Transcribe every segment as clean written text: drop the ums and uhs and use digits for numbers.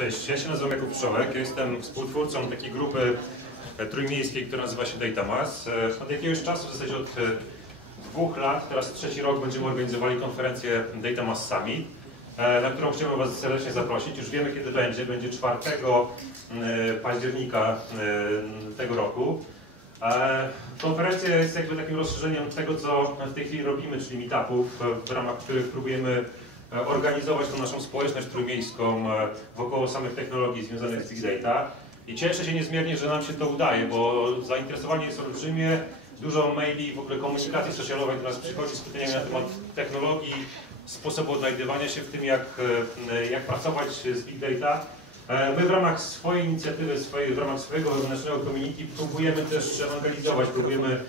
Cześć, ja się nazywam Jakub Wszołek, ja jestem współtwórcą takiej grupy trójmiejskiej, która nazywa się DataMass. Od jakiegoś czasu, w zasadzie od 2 lat, teraz 3. rok, będziemy organizowali konferencję DataMass Summit, na którą chciałbym Was serdecznie zaprosić. Już wiemy, kiedy będzie. Będzie 4 października tego roku. Konferencja jest jakby takim rozszerzeniem tego, co w tej chwili robimy, czyli meetupów, w ramach których próbujemy organizować tą naszą społeczność trójmiejską wokoło samych technologii związanych z Big Data. I cieszę się niezmiernie, że nam się to udaje, bo zainteresowanie jest olbrzymie, dużo maili, w ogóle komunikacji socjalowej do nas przychodzi z pytaniami na temat technologii, sposobu odnajdywania się w tym, jak pracować z Big Data. My w ramach swojej inicjatywy, w ramach swojego wewnętrznego community próbujemy też ewangelizować, próbujemy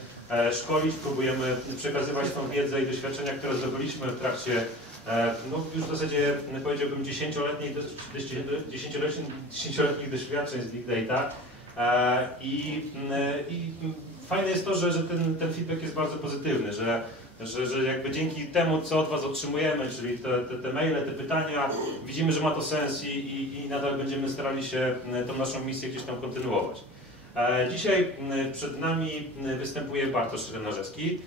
szkolić, próbujemy przekazywać tą wiedzę i doświadczenia, które zdobyliśmy w trakcie no, już w zasadzie powiedziałbym 10-letnich doświadczeń z Big Data. I fajne jest to, że ten feedback jest bardzo pozytywny, że jakby dzięki temu, co od Was otrzymujemy, czyli te maile, te pytania, widzimy, że ma to sens i nadal będziemy starali się tą naszą misję gdzieś tam kontynuować. Dzisiaj przed nami występuje Bartosz Rynarzewski.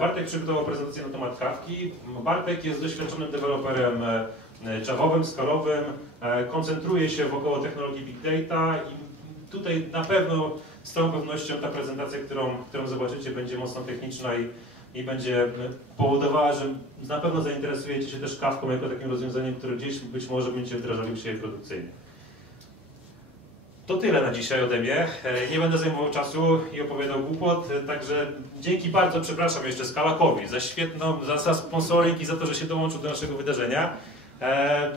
Bartek przygotował prezentację na temat Kafki. Bartek jest doświadczonym deweloperem javowym, skalowym, koncentruje się wokoło technologii Big Data i tutaj na pewno z całą pewnością ta prezentacja, którą zobaczycie, będzie mocno techniczna i będzie powodowała, że na pewno zainteresujecie się też Kafką jako takim rozwiązaniem, które gdzieś być może będziecie wdrażali u siebie produkcyjnie. To tyle na dzisiaj ode mnie. Nie będę zajmował czasu i opowiadał głupot, także dzięki bardzo, przepraszam jeszcze Skalakowi za sponsoring i za to, że się dołączył do naszego wydarzenia.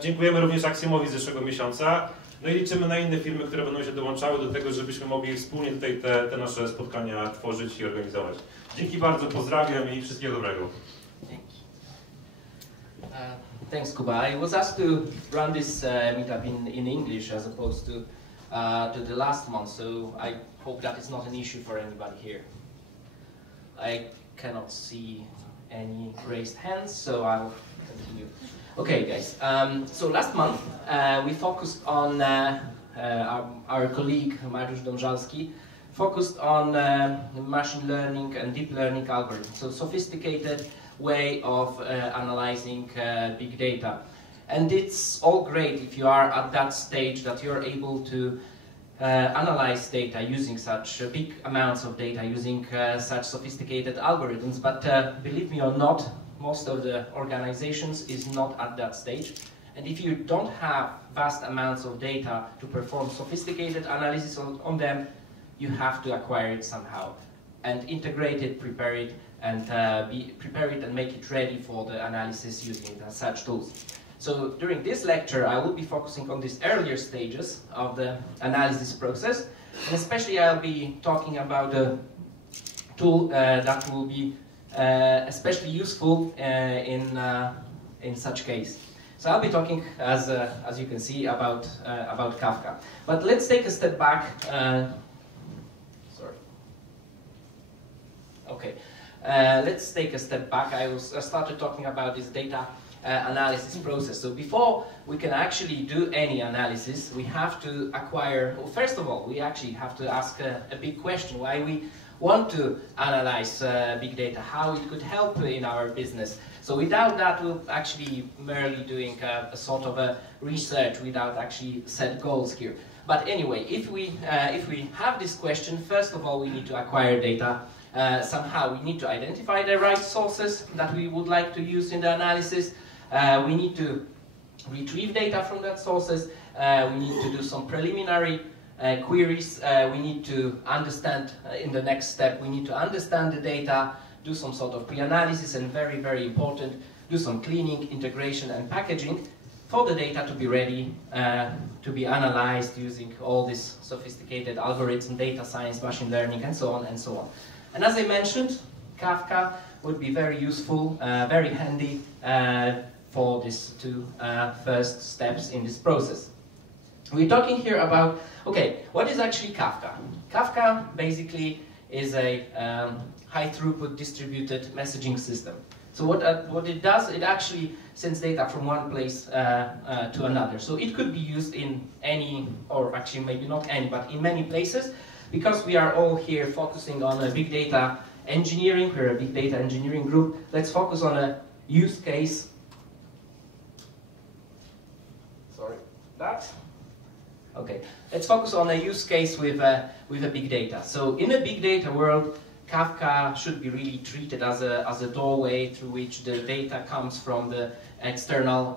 Dziękujemy również Axiomowi z zeszłego miesiąca. No i liczymy na inne firmy, które będą się dołączały do tego, żebyśmy mogli wspólnie tutaj te nasze spotkania tworzyć i organizować. Dzięki bardzo, pozdrawiam i wszystkiego dobrego. Thanks, Kuba. I was asked to run this meetup in English as opposed to the last month, so I hope that is not an issue for anybody here. I cannot see any raised hands, so I'll continue. Okay, guys. So last month we focused on our colleague Bartosz Rynarzewski focused on machine learning and deep learning algorithms, so sophisticated way of analyzing big data. And it's all great if you are at that stage that you're able to analyze data using such big amounts of data, using such sophisticated algorithms, but believe me or not, most of the organizations is not at that stage. And if you don't have vast amounts of data to perform sophisticated analysis on them, you have to acquire it somehow and integrate it, prepare it, and make it ready for the analysis using such tools. So during this lecture, I will be focusing on these earlier stages of the analysis process, and especially I'll be talking about a tool that will be especially useful in such case. So I'll be talking, as you can see, about Kafka. But let's take a step back. Sorry. Okay. Let's take a step back. I started talking about this data analysis process. So before we can actually do any analysis, we have to acquire, well, first of all, we actually have to ask a big question, why we want to analyze big data, how it could help in our business. So without that, we're actually merely doing a sort of a research without actually set goals here. But anyway, if we have this question, first of all, we need to acquire data. Somehow we need to identify the right sources that we would like to use in the analysis. We need to retrieve data from that sources. We need to do some preliminary queries. We need to understand, in the next step, we need to understand the data, do some sort of pre-analysis, and very, very important, do some cleaning, integration, and packaging for the data to be ready to be analyzed using all this sophisticated algorithm, data science, machine learning, and so on and so on. And as I mentioned, Kafka would be very useful, very handy for these two first steps in this process. We're talking here about, okay, what is actually Kafka? Kafka basically is a high throughput distributed messaging system. So what it does, it actually sends data from one place to another. So it could be used in any, or actually maybe not any, but in many places, because we are all here focusing on big data engineering. We're a big data engineering group. Let's focus on a use case. Sorry, that. Okay, let's focus on a use case with a big data. So in a big data world, Kafka should be really treated as a doorway through which the data comes from the external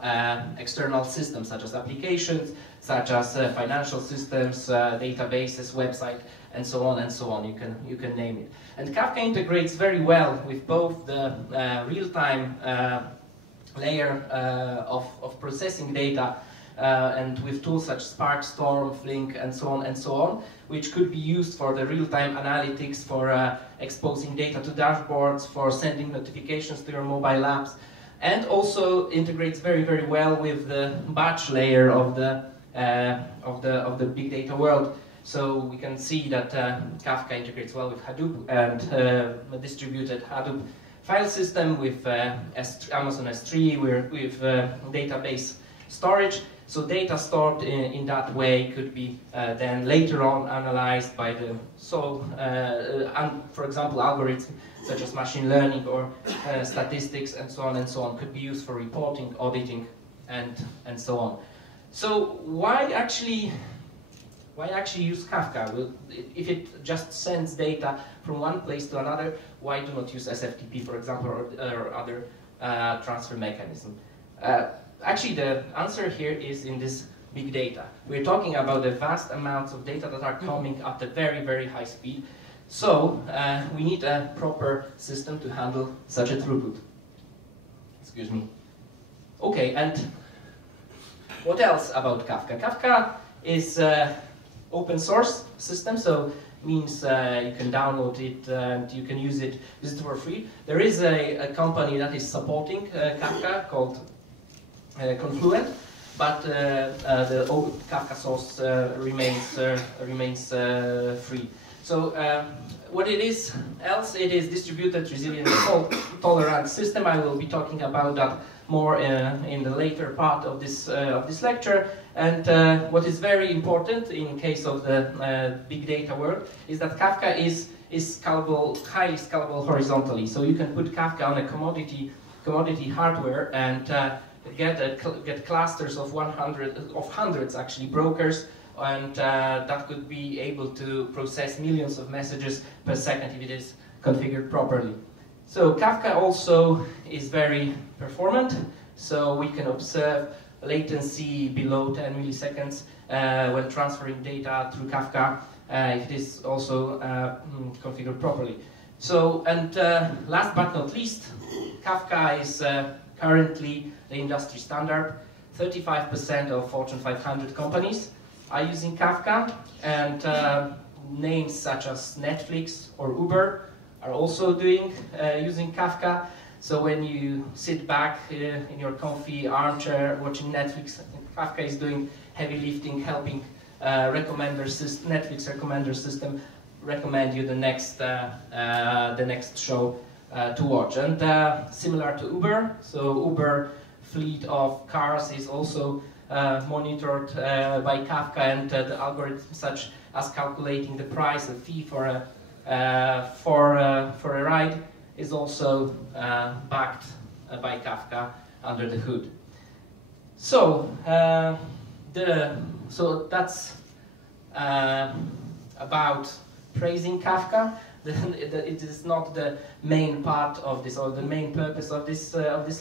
systems, such as applications, such as financial systems, databases, website, and so on and so on. You can name it. And Kafka integrates very well with both the real-time layer of processing data and with tools such as Spark, Storm, Flink, and so on, which could be used for the real-time analytics, for exposing data to dashboards, for sending notifications to your mobile apps, and also integrates very, very well with the batch layer of the big data world. So we can see that Kafka integrates well with Hadoop and a distributed Hadoop file system, with Amazon S3, with database storage. So data stored in that way could be then later on analyzed by the, for example, algorithms such as machine learning or statistics and so on could be used for reporting, auditing, and so on. So why actually use Kafka? Well, if it just sends data from one place to another, why do not use SFTP, for example, or other transfer mechanism? Actually, the answer here is in this big data. We're talking about the vast amounts of data that are coming at a very, very high speed. So we need a proper system to handle such a throughput. Excuse me. Okay, and what else about Kafka? Kafka is open source system, so means you can download it and you can use it for free. There is a company that is supporting Kafka called Confluent, but the old Kafka source remains free. So what it is else, it is distributed, resilient, tolerant system. I will be talking about that more in the later part of this lecture. And what is very important in case of the big data world is that Kafka is scalable, highly scalable horizontally. So you can put Kafka on a commodity hardware and get clusters of hundreds actually brokers, and that could be able to process millions of messages per second if it is configured properly. So Kafka also is very performant, so we can observe latency below 10 milliseconds when transferring data through Kafka if it is also configured properly. So, and last but not least, Kafka is currently the industry standard. 35% of Fortune 500 companies are using Kafka, and names such as Netflix or Uber are also using Kafka. So when you sit back in your comfy armchair watching Netflix, Kafka is doing heavy lifting, helping Netflix recommender system recommend you the next show to watch. And similar to Uber, so Uber fleet of cars is also monitored by Kafka, and the algorithms such as calculating the price, the fee for a ride is also backed by Kafka under the hood. So that's about praising Kafka. It is not the main part of this, or the main purpose of this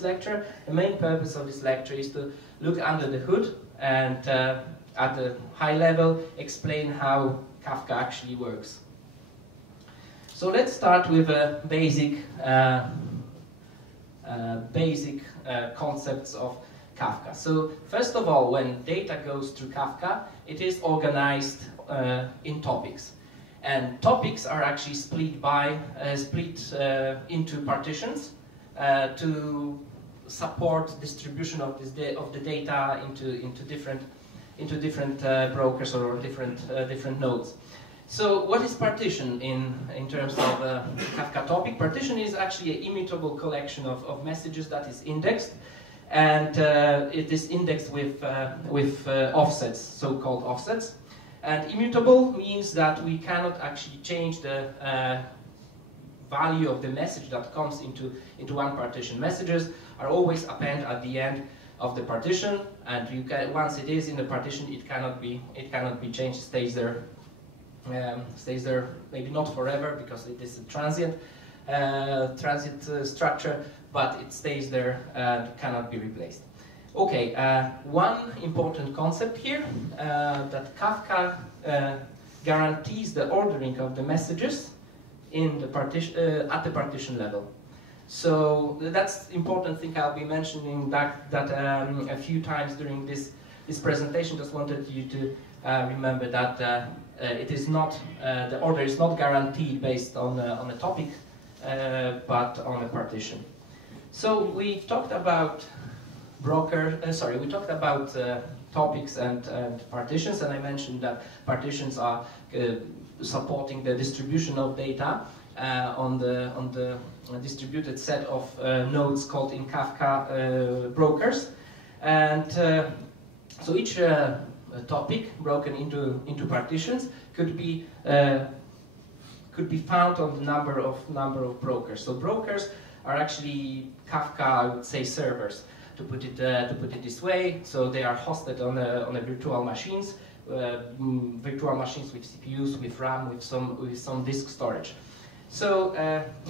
lecture. The main purpose of this lecture is to look under the hood and at the high level explain how Kafka actually works. So let's start with a basic concepts of Kafka. So first of all, when data goes through Kafka, it is organized in topics. And topics are actually split into partitions to support distribution of the data into different brokers or different nodes. So what is partition in terms of Kafka topic? Partition is actually an immutable collection of messages that is indexed, and it is indexed with offsets, so-called offsets. And immutable means that we cannot actually change the value of the message that comes into one partition. Messages are always append at the end of the partition, and you can, once it is in the partition, it cannot be changed. It stays there. Maybe not forever because it is a transient structure, but it stays there and cannot be replaced. Okay, one important concept here, that Kafka guarantees the ordering of the messages in the at the partition level. So that's important thing. I'll be mentioning that a few times during this presentation. Just wanted you to remember that it is not the order is not guaranteed based on a topic, but on a partition. So we talked about we talked about topics and partitions, and I mentioned that partitions are supporting the distribution of data on the distributed set of nodes called in Kafka brokers, and so each topic broken into partitions could be found on the number of brokers. So brokers are actually Kafka, I would say, servers, to put it this way. So they are hosted on a virtual machines with CPUs, with RAM, with some disk storage. So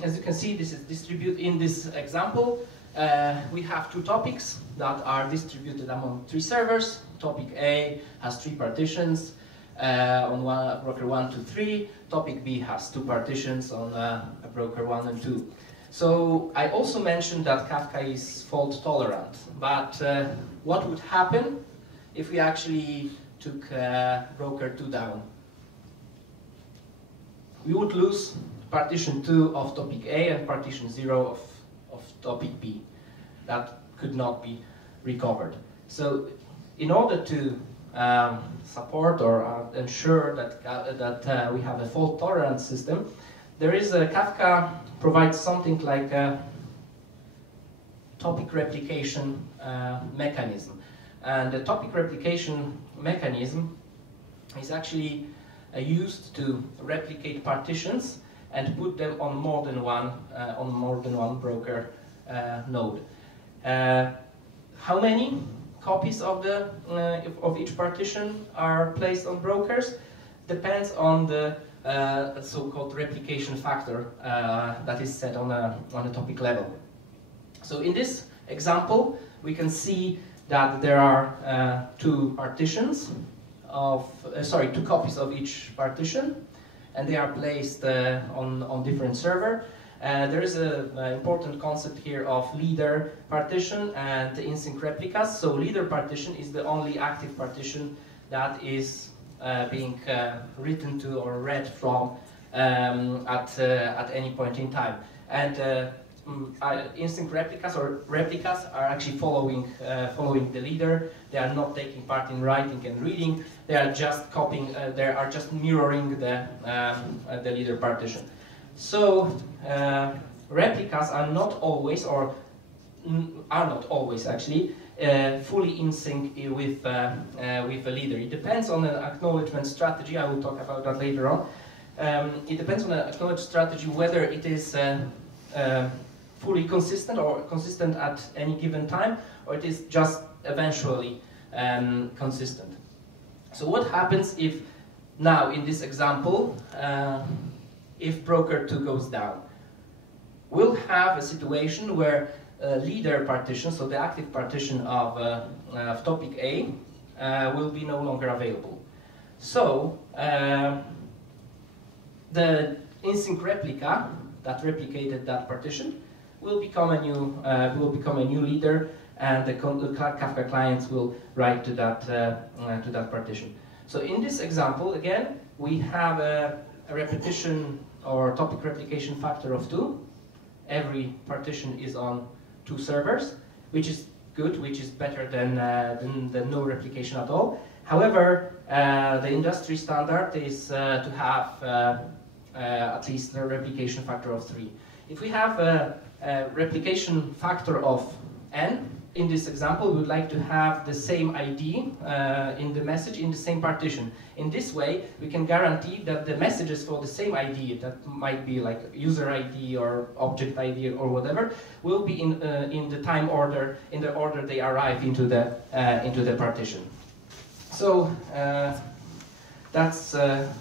as you can see, this is distributed in this example. We have two topics that are distributed among 3 servers. Topic A has 3 partitions on broker 1 to 3. Topic B has 2 partitions on broker 1 and 2. So I also mentioned that Kafka is fault tolerant, but what would happen if we actually took broker 2 down? We would lose partition 2 of topic A and partition 0 of topic B. That could not be recovered. So in order to support or ensure that we have a fault tolerant system, there is Kafka provides something like a topic replication mechanism. And the topic replication mechanism is actually used to replicate partitions and put them on more than one broker node. How many copies of each partition are placed on brokers depends on the so-called replication factor that is set on a topic level. So in this example, we can see that there are 2 partitions of 2 copies of each partition, and they are placed on different server. There is an important concept here of leader partition and in-sync replicas. So leader partition is the only active partition that is being written to or read from at any point in time. And in-sync replicas or replicas are actually following the leader. They are not taking part in writing and reading. They are just copying. They are just mirroring the leader partition. So replicas are not always, or are not always actually, fully in sync with a leader. It depends on an acknowledgement strategy. I will talk about that later on. It depends on an acknowledgement strategy whether it is fully consistent or consistent at any given time, or it is just eventually consistent. So what happens if now in this example, if broker 2 goes down? We'll have a situation where leader partition, so the active partition of topic A, will be no longer available. So the in-sync replica that replicated that partition will become a new leader, and the Kafka clients will write to that partition. So in this example, again, we have a repetition or topic replication factor of 2. Every partition is on 2 servers, which is good, which is better than no replication at all. However, the industry standard is to have at least a replication factor of 3. If we have a replication factor of n, in this example, we would like to have the same ID in the message in the same partition. In this way, we can guarantee that the messages for the same ID, that might be like user ID or object ID or whatever, will be in the time order, in the order they arrive into the partition. So that's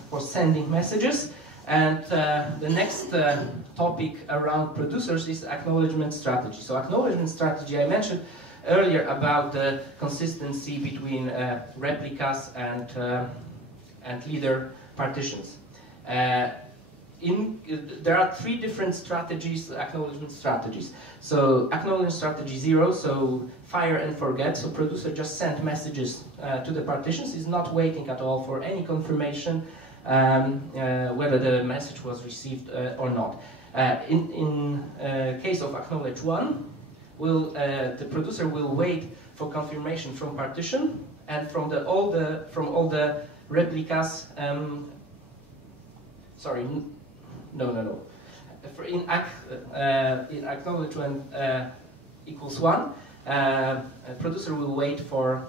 for sending messages. And the next topic around producers is acknowledgement strategy. So acknowledgement strategy, I mentioned earlier about the consistency between replicas and leader partitions. There are 3 different strategies, acknowledgement strategies. So acknowledgement strategy 0, so fire and forget. So producer just sent messages to the partitions, is not waiting at all for any confirmation whether the message was received or not. In case of acknowledge 1, the producer will wait for confirmation from partition and from all the replicas. In acknowledge 1 equals 1, producer will wait for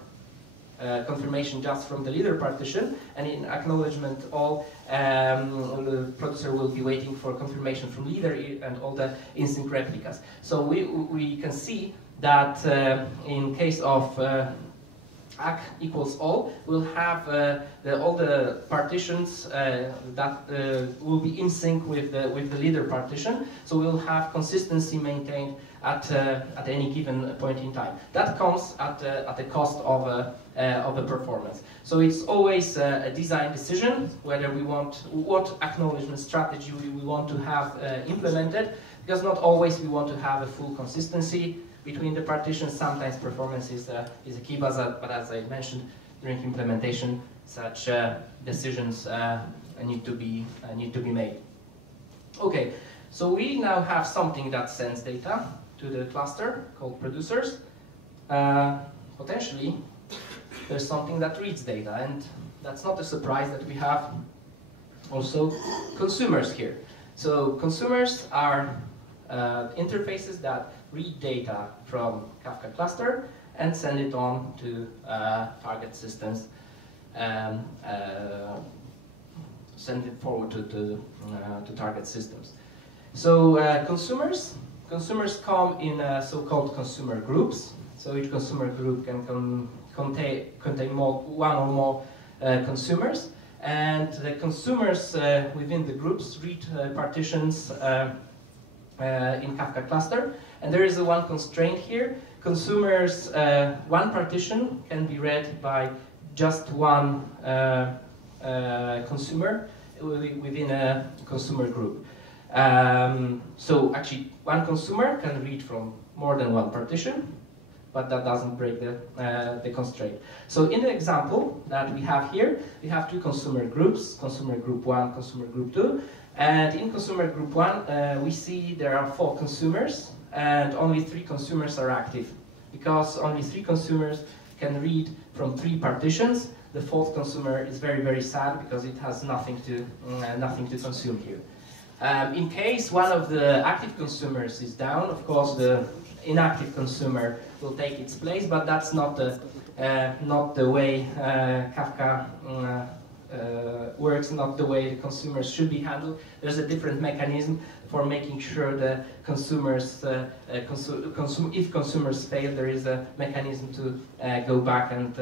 confirmation just from the leader partition, and in acknowledgement all, the producer will be waiting for confirmation from leader and all the instinct replicas. So we can see that in case of ACK equals all, we'll have all the partitions that will be in sync with the leader partition. So we'll have consistency maintained at any given point in time. That comes at the cost of a performance. So it's always a design decision whether we want what acknowledgement strategy we want to have implemented, because not always we want to have a full consistency between the partitions. Sometimes performance is a key, but as I mentioned during implementation, such decisions need to be made. Okay, so we now have something that sends data to the cluster called producers. Potentially, there's something that reads data, and that's not a surprise that we have also consumers here. So consumers are interfaces that read data from Kafka cluster and send it on to target systems, send it forward to target systems. So consumers come in so-called consumer groups. So each consumer group can contain one or more consumers, and the consumers within the groups read partitions in Kafka cluster. And there is one constraint here. Consumers, one partition can be read by just one consumer within a consumer group. So actually, one consumer can read from more than one partition, but that doesn't break the constraint. So in the example that we have here, we have 2 consumer groups, consumer group 1, consumer group 2. And in consumer group 1, we see there are 4 consumers, and only 3 consumers are active, because only 3 consumers can read from 3 partitions. The 4th consumer is very, very sad because it has nothing to consume here. In case one of the active consumers is down, of course the inactive consumer will take its place, but that's not the way Kafka works, not the way the consumers should be handled. There's a different mechanism for making sure the consumers, if consumers fail, there is a mechanism to go back and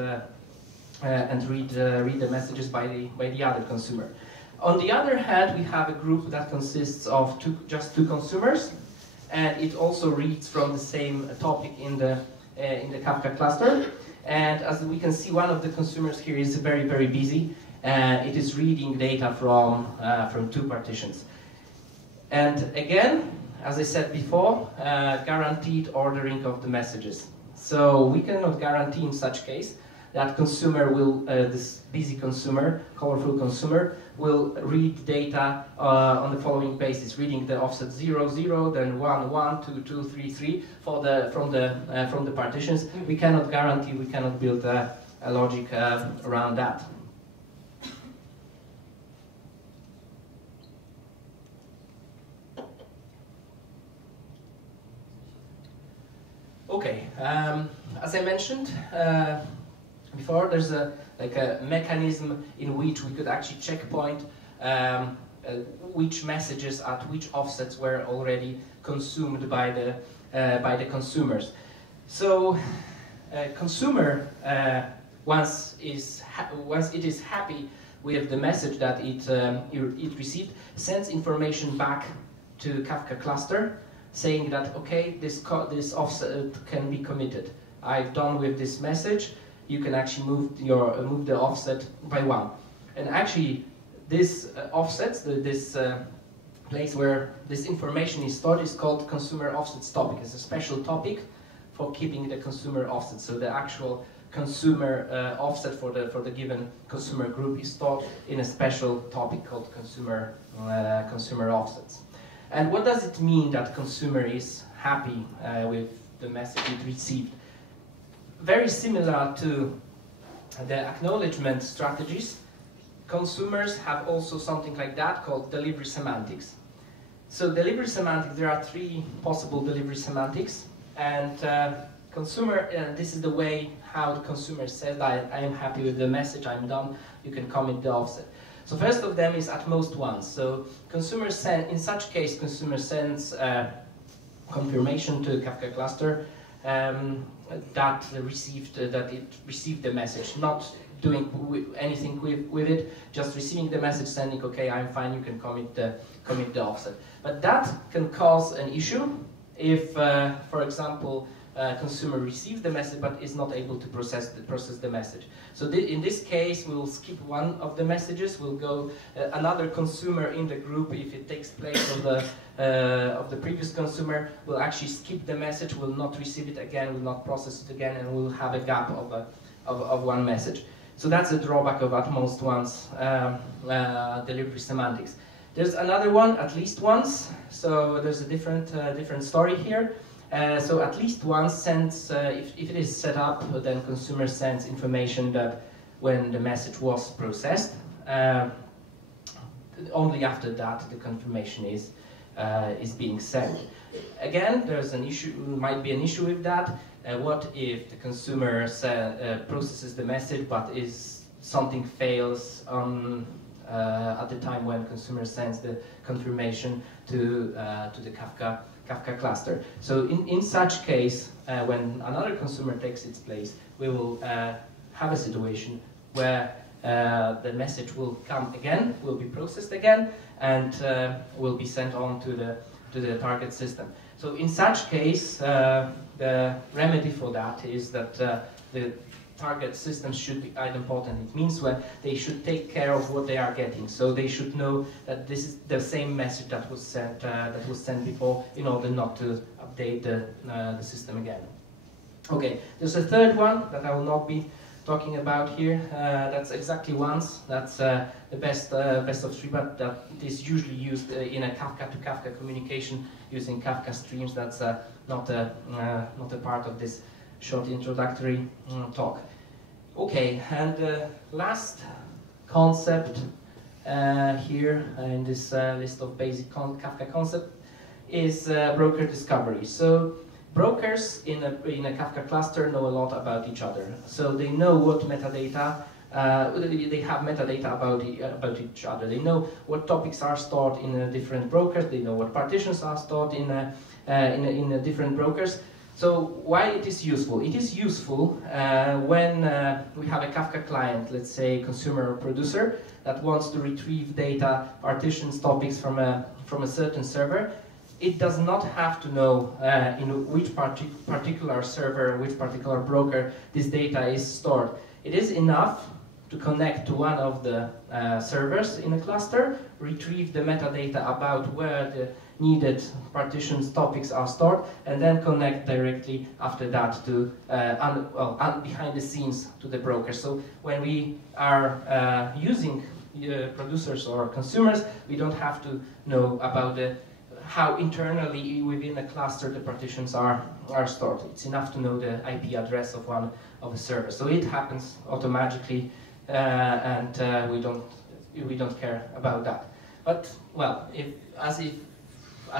read the messages by the other consumer. On the other hand, we have a group that consists of just two consumers, and it also reads from the same topic in the Kafka cluster. And as we can see, one of the consumers here is very, very busy. It is reading data from 2 partitions. And again, as I said before, guaranteed ordering of the messages. So we cannot guarantee in such case that consumer will, this busy consumer, colorful consumer, will read data on the following basis, reading the offset 0, 0, then 1, 1, 2, 2, 3, 3 from the partitions. We cannot guarantee, we cannot build logic around that. Okay, as I mentioned before, there's a mechanism in which we could actually checkpoint which messages at which offsets were already consumed by the consumers. So, consumer once it is happy with the message that it received, sends information back to Kafka cluster, saying that okay, this offset can be committed. I've done with this message. You can actually move the offset by 1. And actually, this offsets, this place where this information is stored, is called consumer offsets topic. It's a special topic for keeping the consumer offset. So the actual consumer offset for the given consumer group is stored in a special topic called consumer offsets. And what does it mean that consumer is happy with the message it received? Very similar to the acknowledgement strategies, consumers have also something like that called delivery semantics. So delivery semantics, there are 3 possible delivery semantics, and consumer, this is the way how the consumer says that I am happy with the message, I'm done, you can commit the offset. So first of them is at most once. So consumer in such case, consumer sends confirmation to Kafka cluster that it received the message, not doing anything with it, just receiving the message, sending okay, I'm fine, you can commit the offset. But that can cause an issue if, for example, consumer receives the message but is not able to process the message. So in this case, we will skip one of the messages. We'll go another consumer in the group, if it takes place of the previous consumer, will actually skip the message, will not receive it again, will not process it again, and we'll have a gap of 1 message. So that's a drawback of at most once delivery semantics. There's another one, at least once. So there's a different story here. So at least once sends, if it is set up, then consumer sends information that when the message was processed. Only after that the confirmation is being sent. Again, there's an issue, might be an issue with that. What if the consumer processes the message, but something fails at the time when consumer sends the confirmation to the Kafka cluster? So in such case, when another consumer takes its place, we will have a situation where the message will come again, will be processed again, and will be sent on to the target system. So in such case, the remedy for that is that the target systems should be idempotent. It means when they should take care of what they are getting. So they should know that this is the same message that was sent before, in order not to update the system again. Okay, there's a third one that I will not be talking about here. That's exactly once. That's the best of 3, but that is usually used in a Kafka to Kafka communication using Kafka streams. That's not a part of this short introductory talk. Okay, and the last concept here in this list of basic Kafka concepts is broker discovery. So brokers in a Kafka cluster know a lot about each other. So they know what metadata, they have metadata about each other. They know what topics are stored in different brokers. They know what partitions are stored in different brokers. So why it is useful? It is useful when we have a Kafka client, let's say consumer or producer, that wants to retrieve data, partitions, topics from a certain server. It does not have to know in which particular server, which particular broker this data is stored. It is enough to connect to one of the servers in a cluster, retrieve the metadata about where the needed partitions, topics are stored, and then connect directly after that to behind the scenes to the broker. So when we are using producers or consumers, we don't have to know about how internally within a cluster the partitions are stored. It's enough to know the IP address of one of a server. So it happens automatically, and we don't care about that. But well, as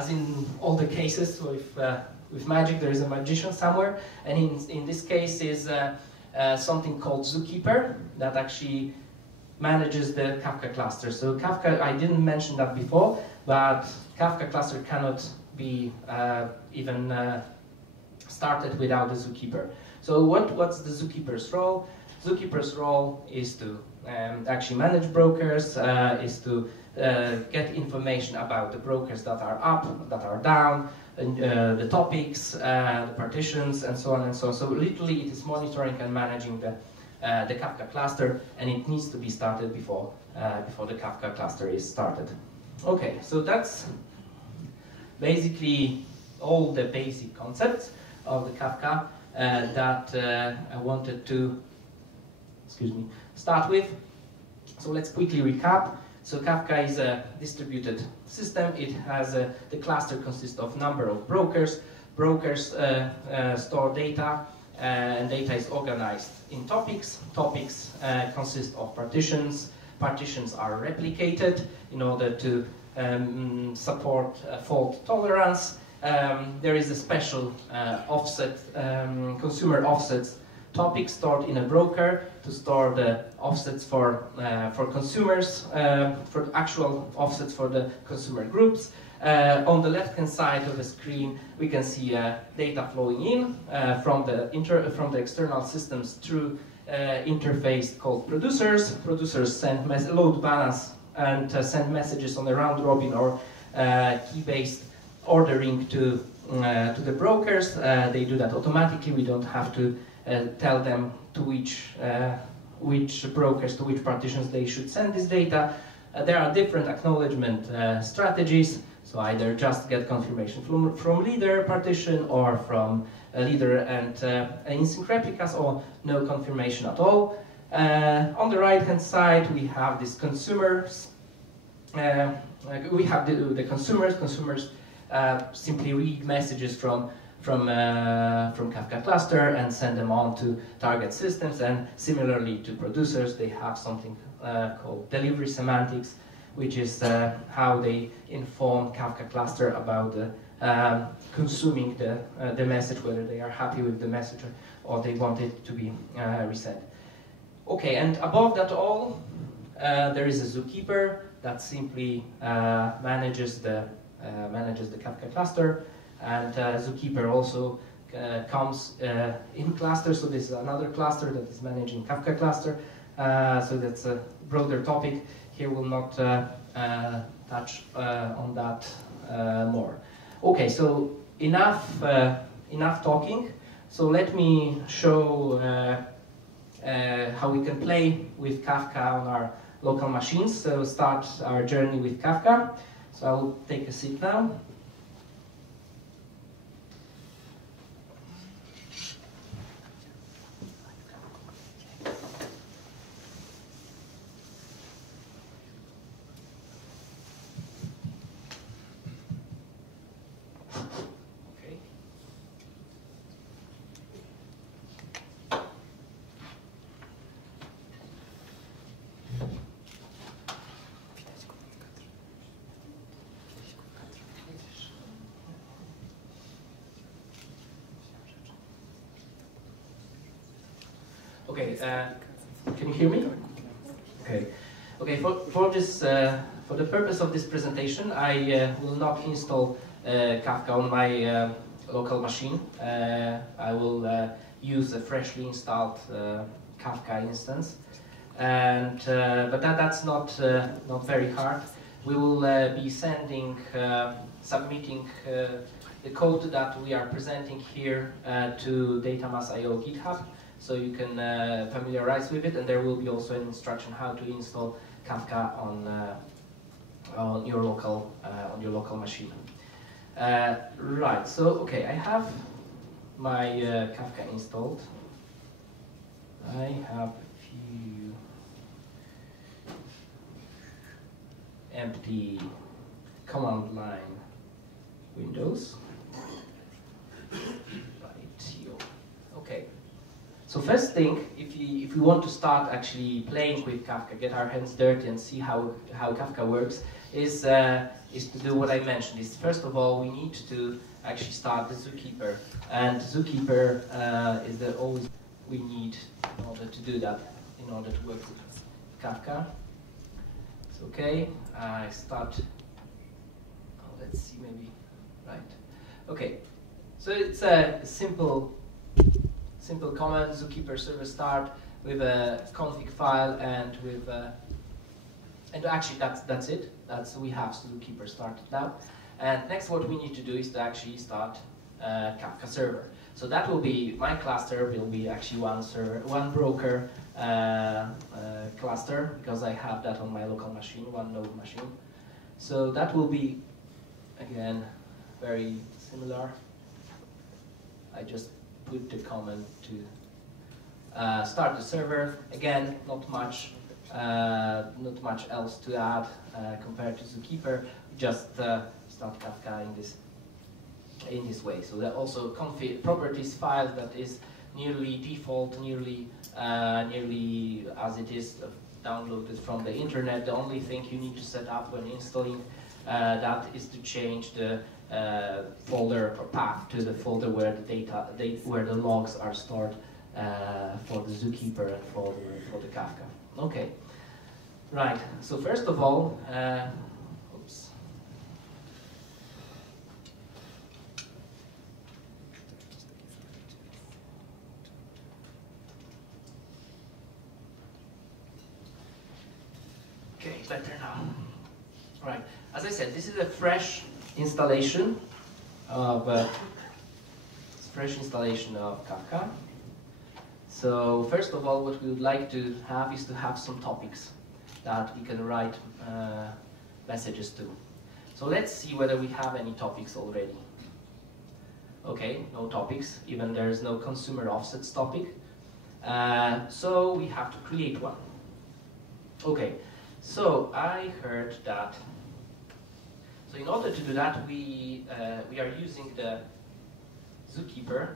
in all the cases with magic, there is a magician somewhere, and in this case is something called Zookeeper that actually manages the Kafka cluster. So Kafka, I didn't mention that before, but Kafka cluster cannot be even started without the Zookeeper. So what's the Zookeeper's role? Zookeeper's role is to actually manage brokers, is to get information about the brokers that are up, that are down, the topics, the partitions, and so on and so on. So literally it is monitoring and managing the Kafka cluster, and it needs to be started before the Kafka cluster is started. Okay, so that's basically all the basic concepts of the Kafka that I wanted to start with. So let's quickly recap. So Kafka is a distributed system. It has the cluster consists of number of brokers. Brokers store data, and data is organized in topics. Topics consist of partitions. Partitions are replicated in order to support fault tolerance. There is a special offset, consumer offsets topic stored in a broker to store the offsets for consumers, for actual offsets for the consumer groups. On the left-hand side of the screen, we can see data flowing in from the external systems through interface called producers. Producers send load balance and send messages on a round robin or key-based ordering to the brokers. They do that automatically. We don't have to tell them to which brokers, to which partitions they should send this data. There are different acknowledgement strategies. So either just get confirmation from leader partition, or from a leader and async replicas, or no confirmation at all. On the right-hand side, we have these consumers. We have the consumers. Consumers simply read messages from Kafka cluster and send them on to target systems. And similarly to producers, they have something called delivery semantics, which is how they inform Kafka cluster about consuming the message, whether they are happy with the message or they want it to be reset. Okay, and above that all, there is a Zookeeper that simply manages the Kafka cluster, and Zookeeper also comes in cluster. So this is another cluster that is managing Kafka cluster. So that's a broader topic. Here we'll not touch on that more. Okay, so enough talking. So let me show how we can play with Kafka on our local machines. So start our journey with Kafka. So I'll take a seat now. Okay, can you hear me? Okay. Okay. For the purpose of this presentation, I will not install Kafka on my local machine. I will use a freshly installed Kafka instance, and but that's not very hard. We will be submitting the code that we are presenting here to DataMass.io GitHub, so you can familiarize with it, and there will be also an instruction how to install Kafka on your local machine. Right. So okay, I have my Kafka installed. I have a few empty command line Windows. Okay. So first thing, if we want to start actually playing with Kafka, get our hands dirty and see how Kafka works, is to do what I mentioned. Is first of all we need to actually start the Zookeeper, and Zookeeper is the always we need in order to do that, in order to work with Kafka. It's okay. I start. Oh, let's see, maybe right. Okay. So it's a simple command, Zookeeper server start with a config file and with and actually that's it. We have Zookeeper started now. And next what we need to do is to actually start Kafka server. So that will be my cluster will be actually one broker cluster, because I have that on my local machine, one node machine. So that will be again very similar. I just put the command to start the server. Again, not much else to add compared to Zookeeper. Just start Kafka in this way. So that also config properties file that is nearly default, nearly as it is downloaded from the internet. The only thing you need to set up when installing that is to change the folder or path to the folder where the where the logs are stored for the Zookeeper and for the Kafka. Okay, right. So first of all, oops. Okay, better now. Right. As I said, this is a fresh installation of Kafka. So first of all, what we would like to have is to have some topics that we can write messages to. So let's see whether we have any topics already. Okay, no topics. Even there is no consumer offsets topic. So we have to create one. Okay. So I heard that. So in order to do that, we are using the Zookeeper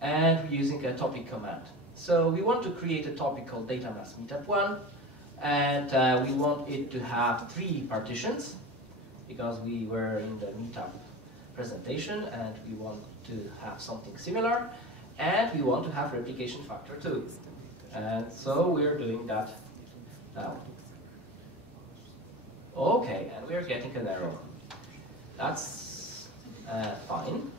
and we're using a topic command. So we want to create a topic called DataMass Meetup 1, and we want it to have 3 partitions because we were in the Meetup presentation and we want to have something similar, and we want to have replication factor too. And so we're doing that now. Okay, and we're getting an error. That's fine,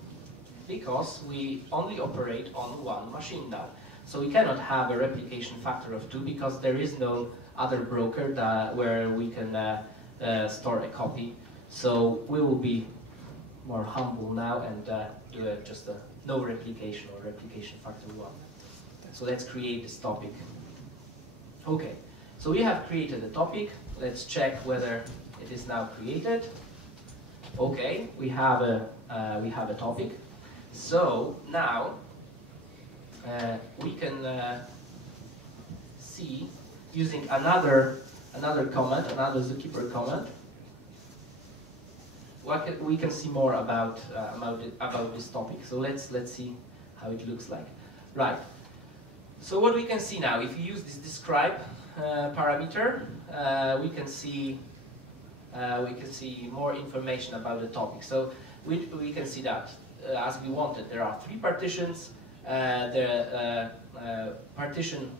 because we only operate on one machine now. So we cannot have a replication factor of 2 because there is no other broker where we can store a copy. So we will be more humble now and do just a no replication or replication factor 1. So let's create this topic. Okay, so we have created a topic. Let's check whether it is now created. Okay, we have a topic. So now we can see using another comment, another Zookeeper comment. We can see more about this topic. So let's see how it looks like. Right. So what we can see now, if you use this describe parameter, we can see more information about the topic. So we can see that as we wanted, there are 3 partitions. The partition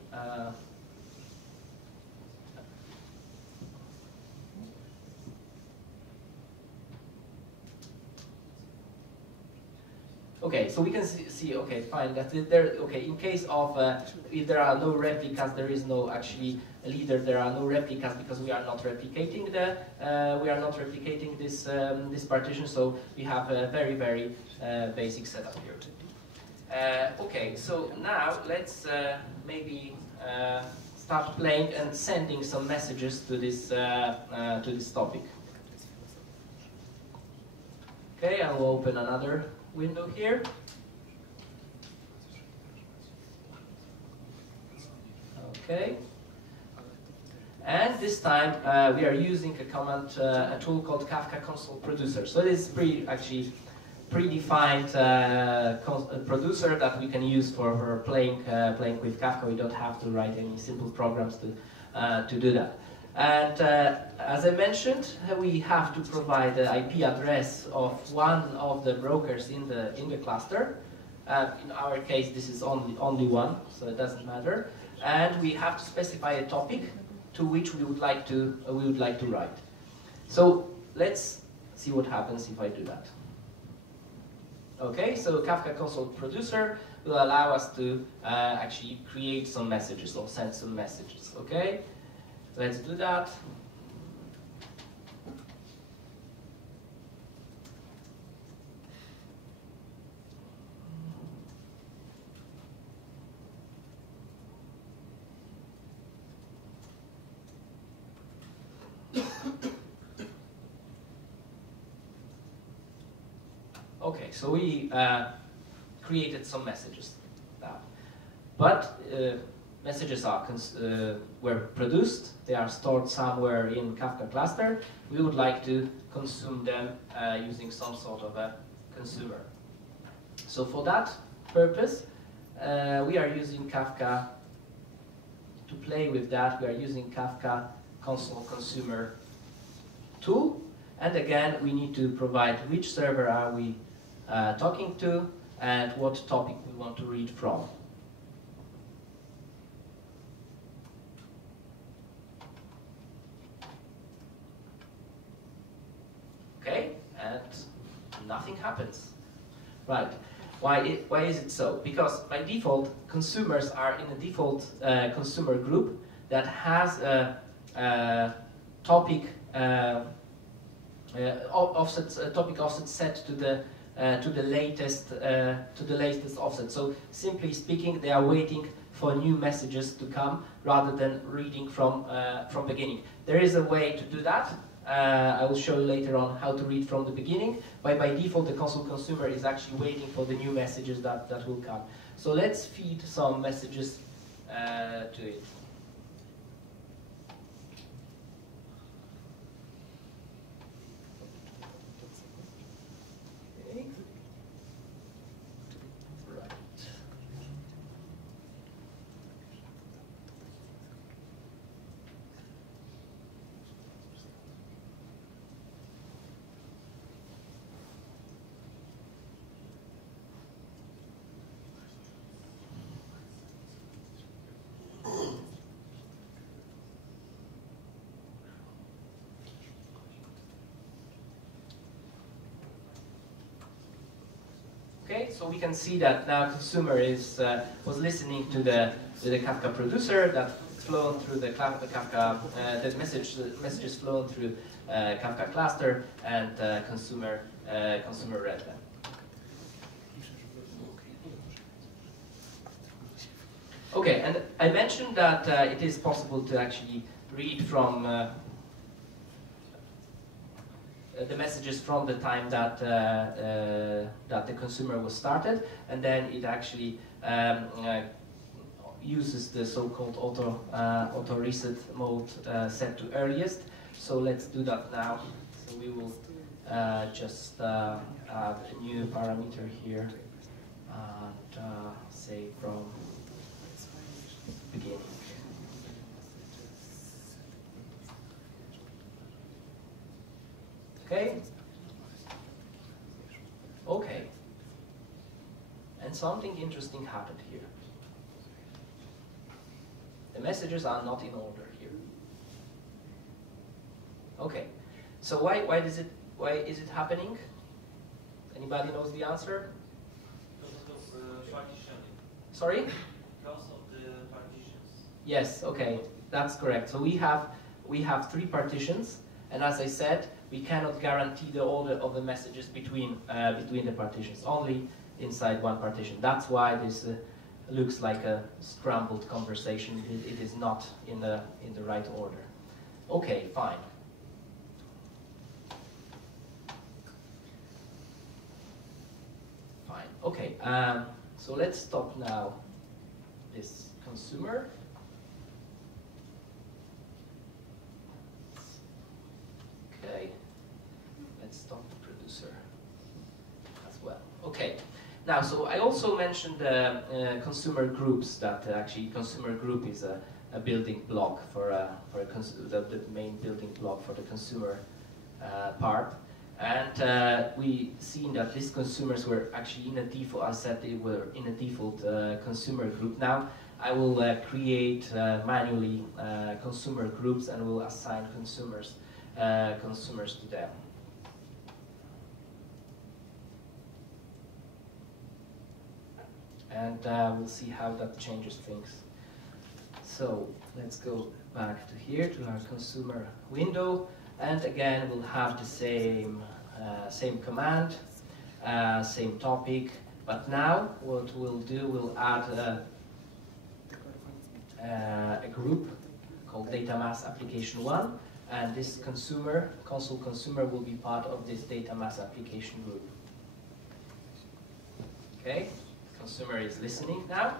okay, so we can see okay, fine, that there, okay, in case of, if there are no replicas, there is no actually leader, there are no replicas because we are not replicating this, this partition, so we have a very, very basic setup here. Okay, so now let's maybe start playing and sending some messages to this topic. Okay, I will open another window here. Okay. And this time we are using a command, a tool called Kafka Console Producer. So this is actually predefined producer that we can use for playing with Kafka. We don't have to write any simple programs to do that. And as I mentioned, we have to provide the IP address of one of the brokers in the cluster. In our case, this is only one, so it doesn't matter. And we have to specify a topic to which we would like to write. So let's see what happens if I do that. Okay, so Kafka Console Producer will allow us to actually create some messages or send some messages. Okay, let's do that. Okay, so we created some messages now, but messages were produced. They are stored somewhere in Kafka cluster. We would like to consume them using some sort of a consumer. So for that purpose, we are using Kafka. To play with that, we are using Kafka Console Consumer tool. And again, we need to provide which server are we talking to and what topic we want to read from. Okay, and nothing happens. Right. Why is it so? Because by default, consumers are in a default consumer group that has a topic topic offset set to the latest offset. So simply speaking, they are waiting for new messages to come rather than reading from beginning. There is a way to do that. I will show you later on how to read from the beginning. But by default, the console consumer is actually waiting for the new messages that will come. So let's feed some messages to it. Okay, so we can see that now consumer was listening to the Kafka producer that flown through the Kafka the messages flown through Kafka cluster, and consumer read them. Okay, and I mentioned that it is possible to actually read from the messages from the time that that the consumer was started, and then it actually uses the so-called auto reset mode set to earliest. So let's do that now. So we will just add a new parameter here and say from beginning. Okay. Okay. And something interesting happened here. The messages are not in order here. Okay. So why is it happening? Anybody knows the answer? Because of partitioning. Sorry? Because of the partitions. Yes, okay. That's correct. So we have 3 partitions, and as I said, we cannot guarantee the order of the messages between the partitions, only inside one partition. That's why this looks like a scrambled conversation. It is not in the right order. Okay, fine. Fine. Okay. So let's stop now this consumer. Okay. Now, so I also mentioned consumer groups. That actually consumer group is a building block for the main building block for the consumer part. And we seen that these consumers were actually in a default. I said they were in a default consumer group. Now I will create manually consumer groups and will assign consumers to them. And we'll see how that changes things. So let's go back to here, to our consumer window. And again, we'll have the same command, same topic. But now what we'll do, we'll add a group called DataMass Application 1. And this console consumer will be part of this DataMass application group. Okay? Consumer is listening now,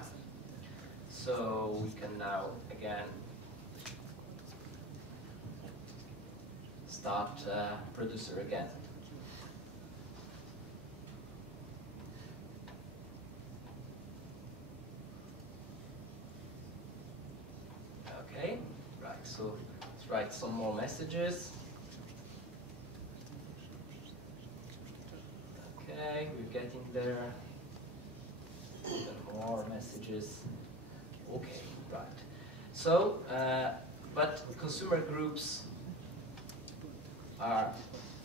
so we can now again start producer again. Okay, right, so let's write some more messages. Okay, we're getting there. More messages. Okay, right. So, but consumer groups are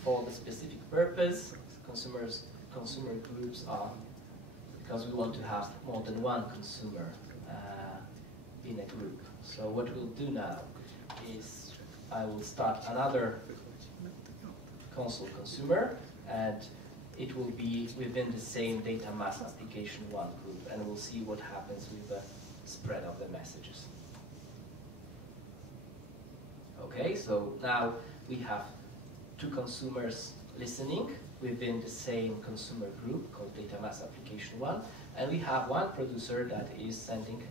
for the specific purpose. Consumer groups are because we want to have more than one consumer in a group. So what we'll do now is I will start another console consumer, and it will be within the same DataMass application 1 group, and we'll see what happens with the spread of the messages. Okay, so now we have two consumers listening within the same consumer group called DataMass application 1, and we have one producer that is sending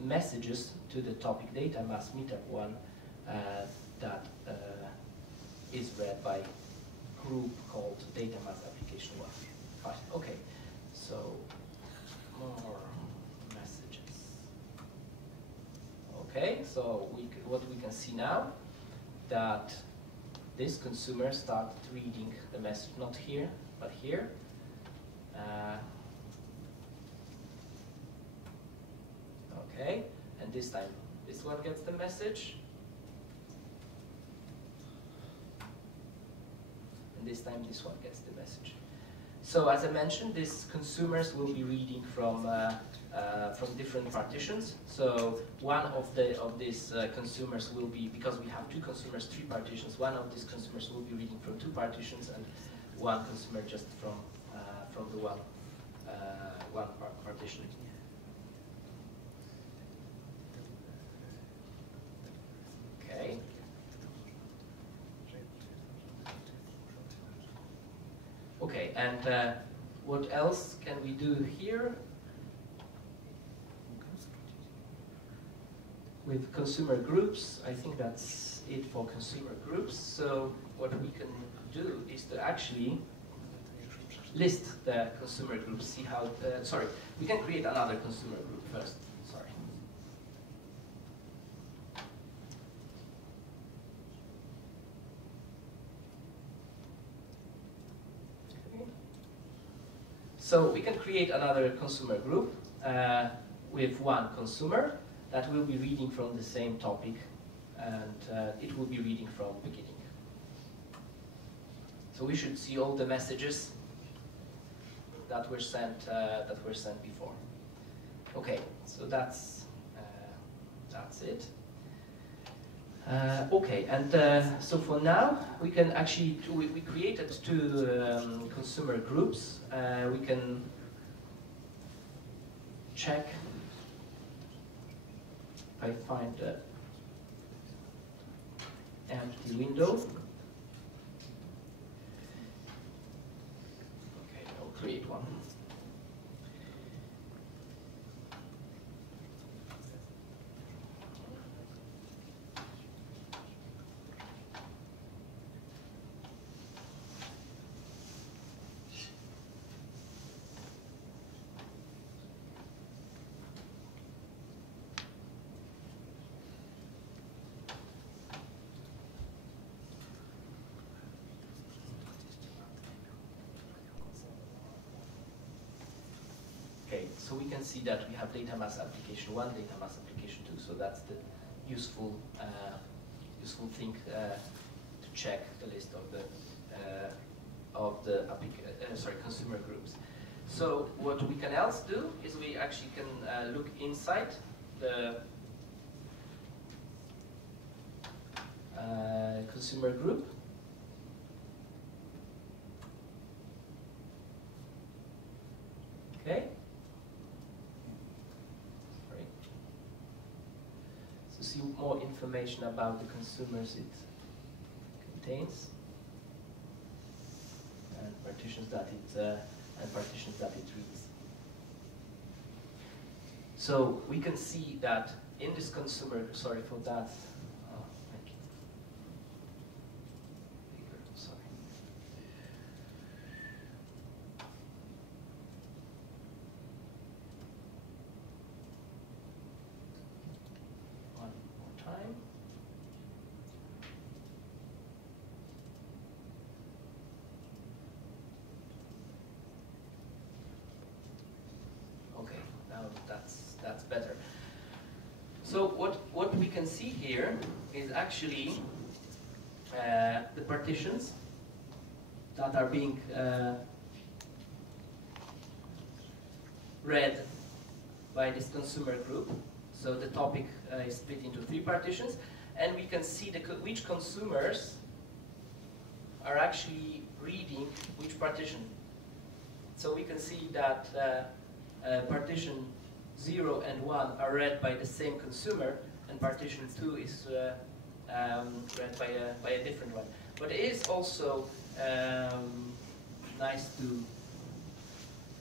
messages to the topic DataMass Meetup 1 that is read by group called DataMass application 1. Fine, okay. So more messages. Okay, so what we can see now, that this consumer started reading the message, not here, but here. Okay, and this time this one gets the message. This time this one gets the message. So as I mentioned, these consumers will be reading from different partitions. So one of these consumers will be, because we have two consumers, three partitions, one of these consumers will be reading from two partitions and one consumer just from the one partition. Okay. Okay, and what else can we do here? With consumer groups, I think that's it for consumer groups. So what we can do is to actually list the consumer groups, see how, sorry, we can create another consumer group first, sorry. So we can create another consumer group with one consumer that will be reading from the same topic, and it will be reading from beginning. So we should see all the messages that were sent before. Okay, so that's it. Okay, and so for now, we can actually, we created two consumer groups. We can check if I find the empty window. Okay, I'll create one. so we can see that we have DataMass application 1, DataMass application 2. So that's the useful useful thing to check the list of the consumer groups. So what we can else do is we actually can look inside the consumer group. Okay. Sorry. So see more information about the consumers it contains and partitions that it reads. So we can see that in this consumer, sorry for that. Thank you. Bigger, sorry. One more time. Okay, now that's better. So what we can see here is actually the partitions that are being read by this consumer group. So the topic is split into 3 partitions, and we can see which consumers are actually reading which partition. So we can see that partition 0 and 1 are read by the same consumer, and partition 2 is read by a different one. But it is also nice to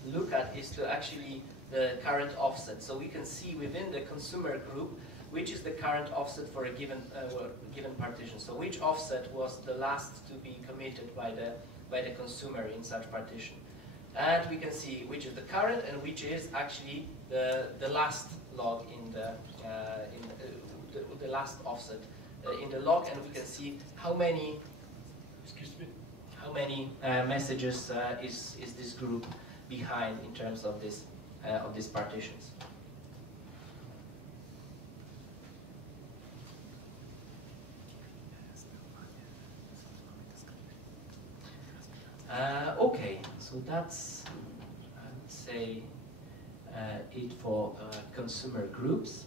look at is to actually the current offset. So we can see within the consumer group which is the current offset for a given partition. So which offset was the last to be committed by the consumer in such partition. And we can see which is the current and which is actually the last log in the last offset in the log, and we can see how many messages is this group behind in terms of these partitions. Okay, so that's, I would say, it for consumer groups.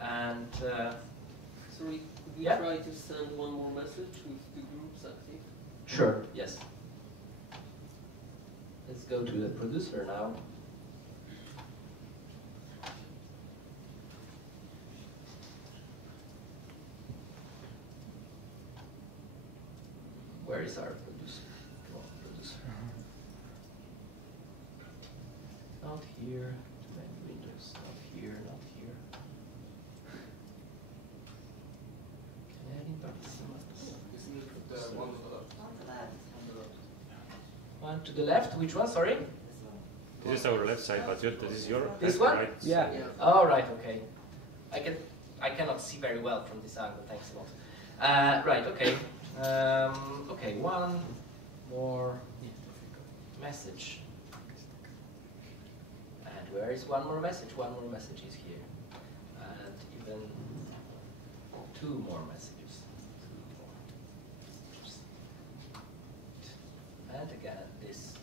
And sorry, could we yeah? try to send one more message with the groups active? Sure, yes. Let's go to the producer now. Where is our producer? Come on, producer. Not here. Too many windows. Not here. Not here. Canadian participants. One to the left. Which one? Sorry. This is our left side, but this is your This one? right. Yeah. Oh, right. Okay. I cannot see very well from this angle. Thanks a lot. Right. Okay. Okay. One more message. And where is one more message? One more message is here. And even 2 more messages. 2 more. And again, this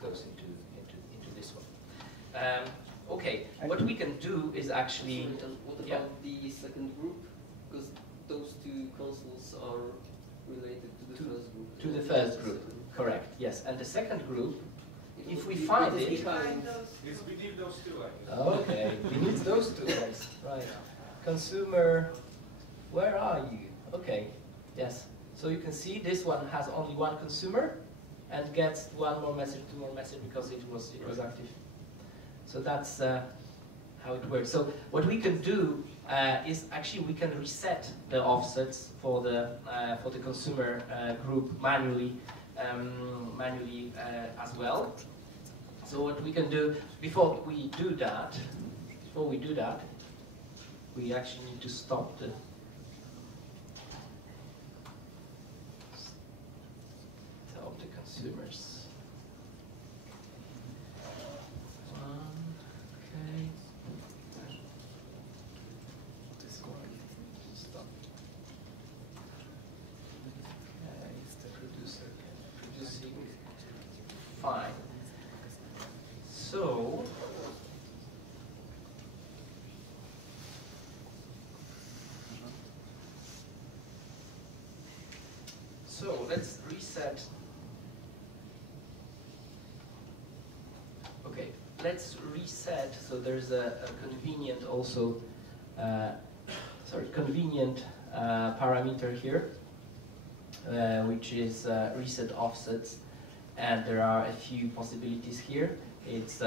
goes into this one. Okay, what we can do is actually... Sorry, and what about the second group? Because those 2 consoles are related to the first group. To the first group, correct, yes. And the second group, if we find it... Yes, we need those 2, I guess. Okay, we need those 2 guys, right. Consumer, where are you? Okay, yes. So you can see this one has only 1 consumer and gets 1 more message, 2 more message because it was active. So that's how it works. So what we can do is actually we can reset the offsets for the consumer group manually as well. So what we can do before we do that, we actually need to stop the consumers. fine. So, let's reset. Okay, let's reset. So there's a convenient also, convenient parameter here, which is reset offsets, and there are a few possibilities here. It's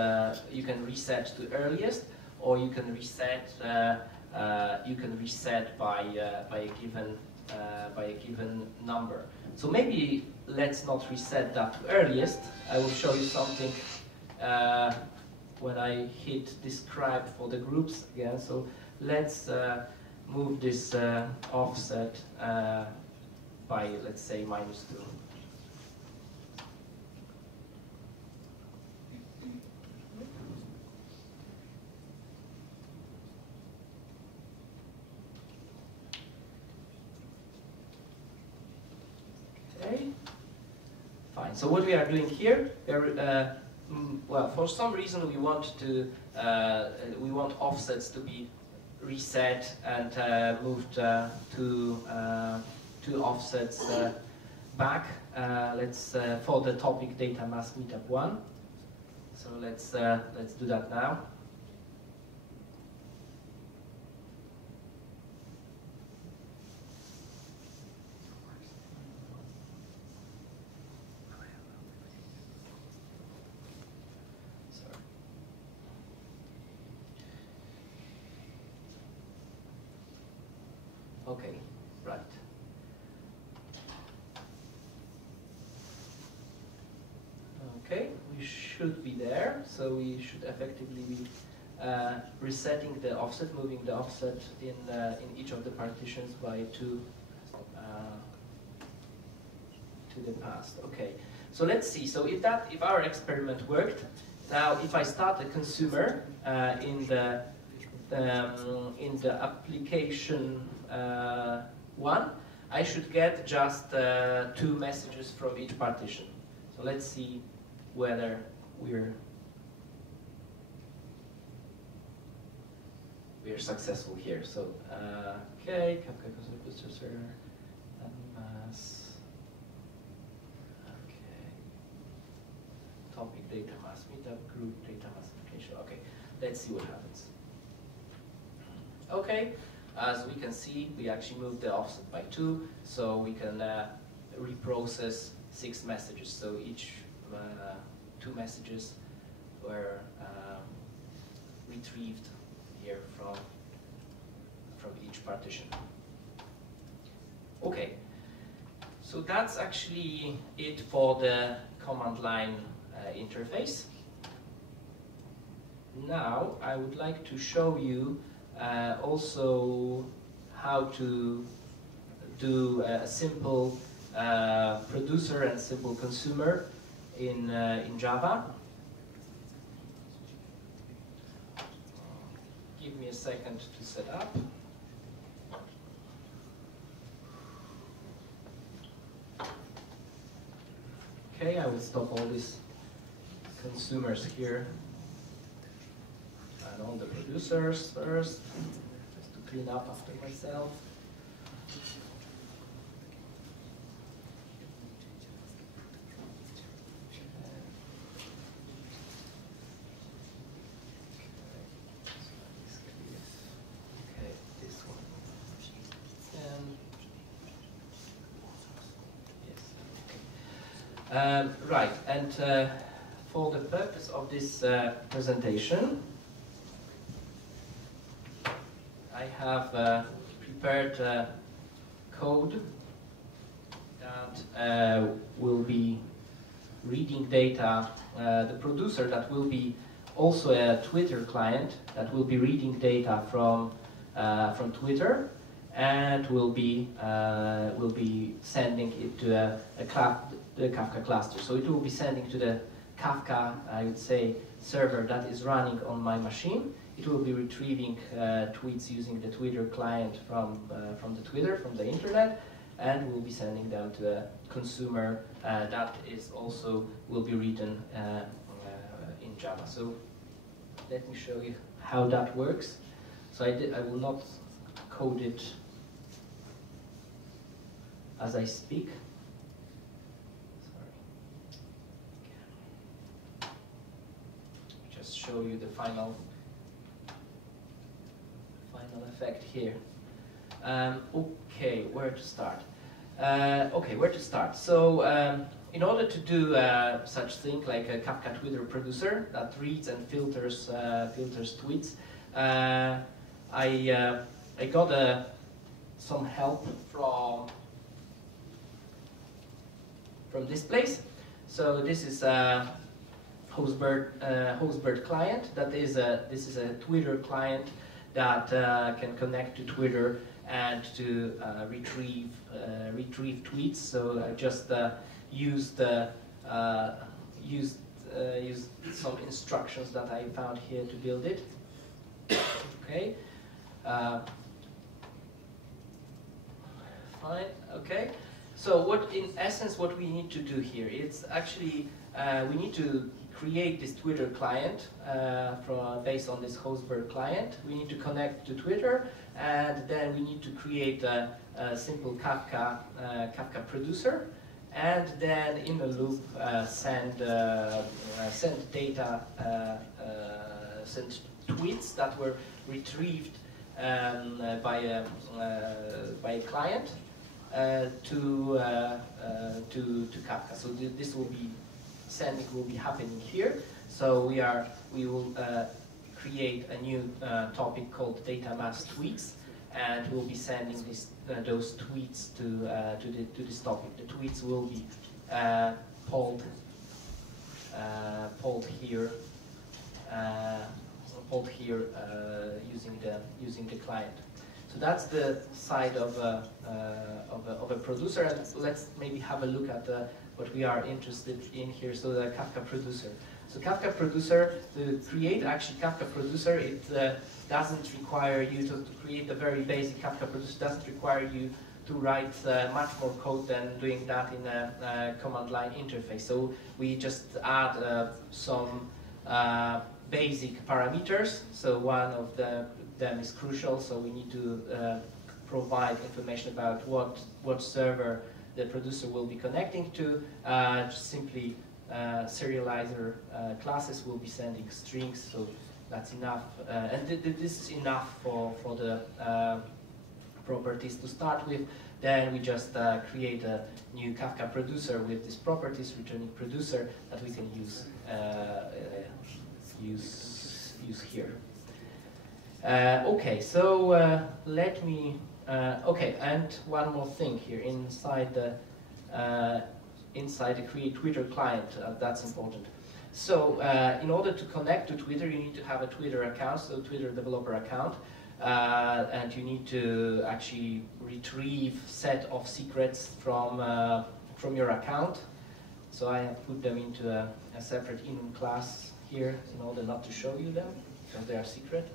you can reset to earliest, or you can reset by a given number. So maybe let's not reset that to earliest. I will show you something when I hit describe for the groups again. So let's move this offset by, let's say, -2. Okay, fine. So what we are doing here, well, for some reason we want to we want offsets to be reset and moved to offsets back. Let's for the topic DataMass Meetup 1. So let's do that now. Okay, right. Okay, we should be there, so we should effectively be resetting the offset, moving the offset in each of the partitions by 2 to the past. Okay, so let's see. So if our experiment worked, now if I start a consumer in the application 1, I should get just 2 messages from each partition. So let's see whether we're successful here. So okay, Kafka Processor, mass. Okay, topic DataMass Meetup, group DataMass Application. Okay, let's see what happens. Okay, as we can see, we actually moved the offset by 2, so we can reprocess 6 messages. So each 2 messages were retrieved here from each partition. Okay, so that's actually it for the command line interface. Now I would like to show you also how to do a simple producer and simple consumer in Java. Give me a second to set up. Okay, I will stop all these consumers here. And all the producers first, just to clean up after myself. Okay, this one. Yes. Okay. Right, and for the purpose of this presentation, I have prepared code that will be reading data, the producer that will be also a Twitter client that will be reading data from Twitter and will be sending it to the Kafka cluster. So it will be sending to the Kafka, I would say, server that is running on my machine. It will be retrieving tweets using the Twitter client from the internet, and we'll be sending them to a consumer that is also will be written in Java. So let me show you how that works. So I will not code it as I speak. Sorry. Just show you the final effect here. Okay, where to start? So in order to do such thing like a Kafka Twitter producer that reads and filters tweets, I got some help from this place. So this is a Hostbird client. This is a Twitter client that can connect to Twitter and to retrieve tweets. So I just used some instructions that I found here to build it. Okay. Fine. Okay. So in essence what we need to do here, it's actually we need to create this Twitter client based on this Hostbird client. We need to connect to Twitter, and then we need to create a simple Kafka producer, and then in the loop send tweets that were retrieved by a client to Kafka. So this will be sending will be happening here. So we will create a new topic called DataMass tweets, and we'll be sending those tweets to this topic. The tweets will be polled here using the client. So that's the side of a producer, and let's maybe have a look at what we are interested in here. So the Kafka producer. So Kafka producer, to create actually Kafka producer, it doesn't require you to create the very basic Kafka producer. Doesn't require you to write much more code than doing that in a command line interface. So we just add some basic parameters. So one of them is crucial. So we need to provide information about what server the producer will be connecting to. Just simply serializer classes will be sending strings, so that's enough. And this is enough for the properties to start with. Then we just create a new Kafka producer with these properties, returning producer, that we can use here. Okay, so let me. Okay, and one more thing here inside the create Twitter client. That's important. So in order to connect to Twitter, you need to have a Twitter account, so Twitter developer account, and you need to actually retrieve set of secrets from your account. So I have put them into a separate enum class here in order not to show you them because they are secret,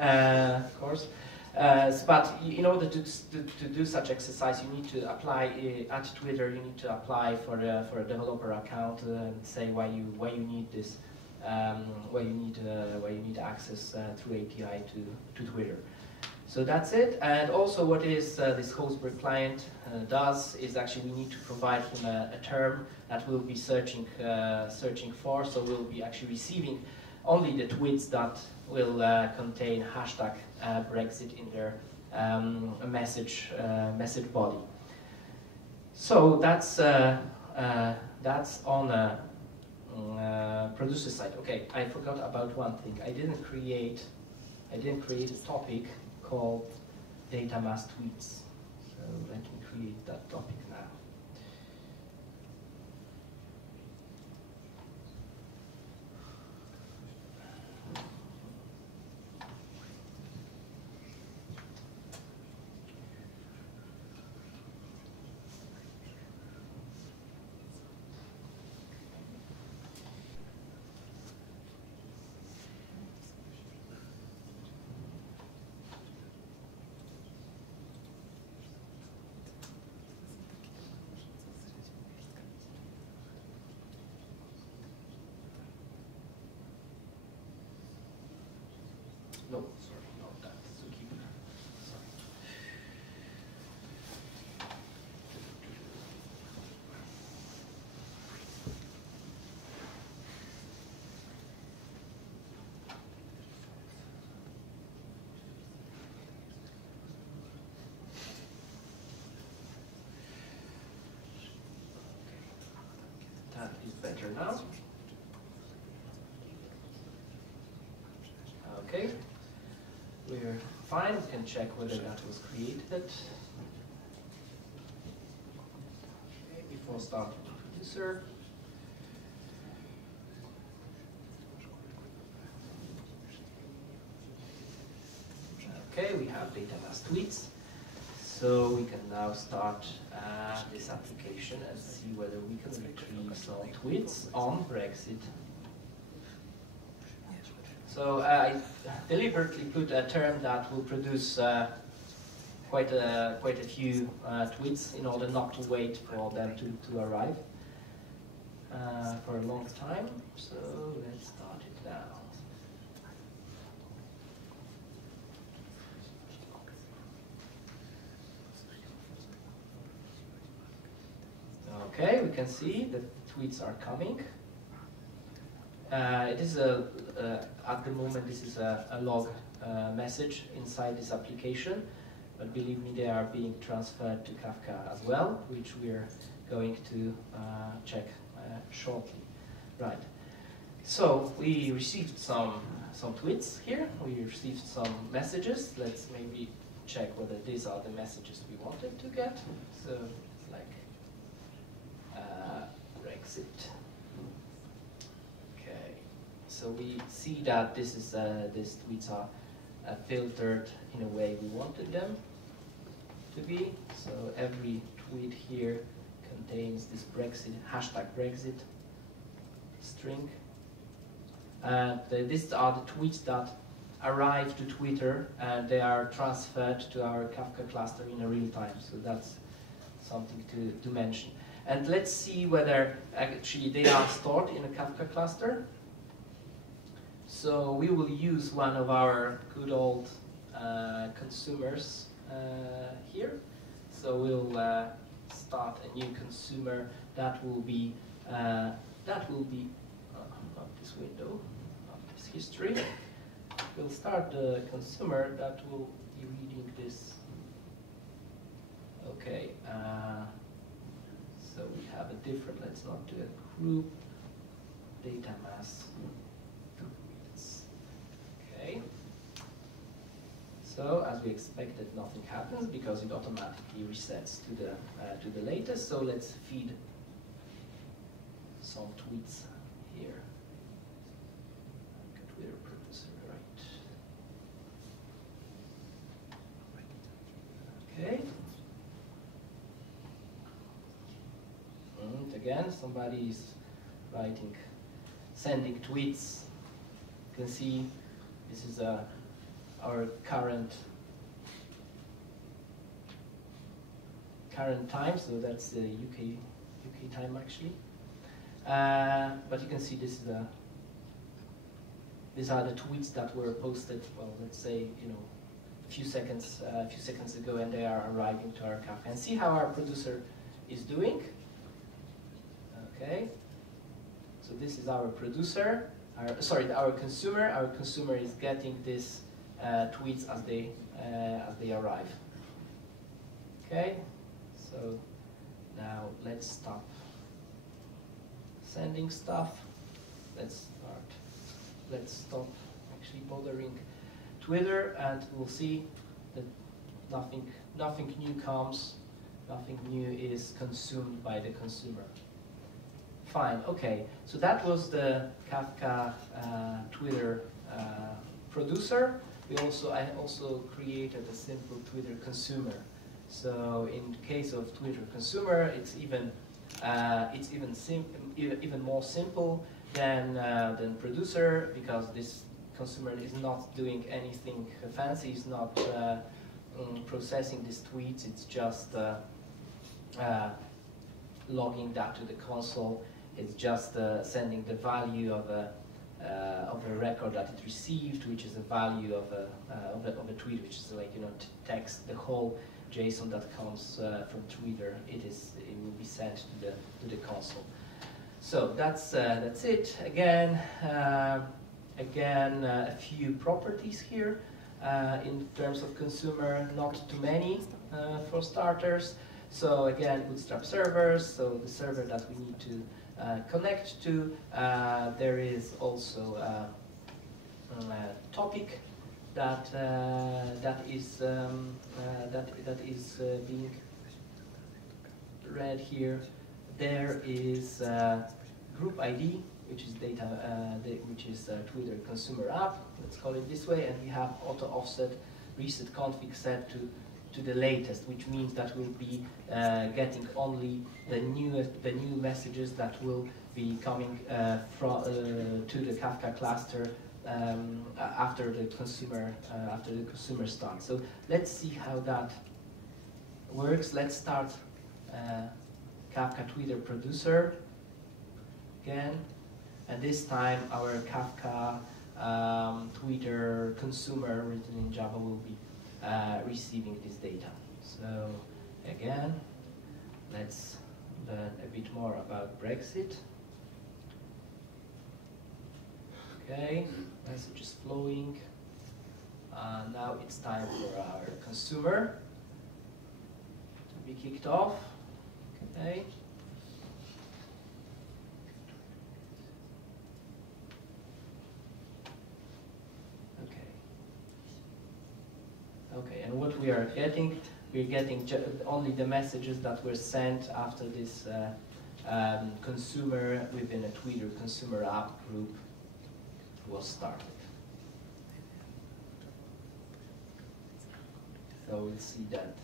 of course. But in order to do such exercise, you need to apply at Twitter. You need to apply for a developer account and say why you need this, why you need access through API to Twitter. So that's it. And also, what is this Hostbird client does is actually we need to provide him a term that we'll be searching for. So we'll be actually receiving only the tweets that will contain hashtag Brexit in their message body. So that's on a producer side. Okay, I forgot about one thing. I didn't create a topic called DataMass tweets. So let me create that topic now. No, sorry, not that. Zookeeper. Sorry. That is better now. Okay, we're fine. We can check whether that was created. Okay, before starting the producer. Okay, we have DataMass tweets. So we can now start this application and see whether we can retrieve some tweets on Brexit. So I deliberately put a term that will produce quite a few tweets in order not to wait for them to arrive for a long time. So let's start it now. Okay, we can see the tweets are coming. It is at the moment this is a log message inside this application, but believe me, they are being transferred to Kafka as well, which we're going to check shortly. Right. So we received some tweets here. We received some messages. Let's maybe check whether these are the messages we wanted to get. So it's like Brexit. Okay, so we see that this is these tweets are filtered in a way we wanted them to be. So every tweet here contains this Brexit #Brexit string. And these are the tweets that arrive to Twitter and they are transferred to our Kafka cluster in a real time. So that's something to mention. And let's see whether actually they are stored in a Kafka cluster. So we will use one of our good old consumers here. So we'll start a new consumer that will be not this window, not this history. We'll start the consumer that will be reading this. Okay. So we have a different, let's not do a group, DataMass. Okay. So as we expected, nothing happens because it automatically resets to the latest. So let's feed some tweets here. Twitter producer, right? Okay. And again, somebody is sending tweets. You can see this is our current time, so that's the UK time actually. But you can see this is these are the tweets that were posted. Well, let's say a few seconds ago, and they are arriving to our Kafka. And see how our producer is doing. Okay, so this is our producer. Our consumer. Our consumer is getting these tweets as they arrive. Okay, so now let's stop sending stuff. Let's stop actually bothering Twitter, and we'll see that nothing new comes. Nothing new is consumed by the consumer. Fine, okay, so that was the Kafka Twitter producer. I also created a simple Twitter consumer. So in case of Twitter consumer, it's even more simple than producer, because this consumer is not doing anything fancy. It's not processing these tweets. It's just logging that to the console. It's just sending the value of a record that it received, which is a value of a tweet, which is like, you know, text. The whole JSON that comes from Twitter, it will be sent to the console. So that's it. Again, a few properties here in terms of consumer, not too many for starters. So again, bootstrap servers. So the server that we need to connect to. There is also a topic that is being read here. There is group ID, which is Twitter consumer app. Let's call it this way, and we have auto offset reset config set to the latest, which means that we'll be getting only the new messages that will be coming to the Kafka cluster after the consumer starts. So let's see how that works. Let's start Kafka Twitter producer again, and this time our Kafka Twitter consumer written in Java will be receiving this data. So again, let's learn a bit more about Brexit. Okay, message is flowing. Now it's time for our consumer to be kicked off. Okay. Okay, and what we are getting, we're getting only the messages that were sent after this consumer within a Twitter consumer app group was started. So we'll see that.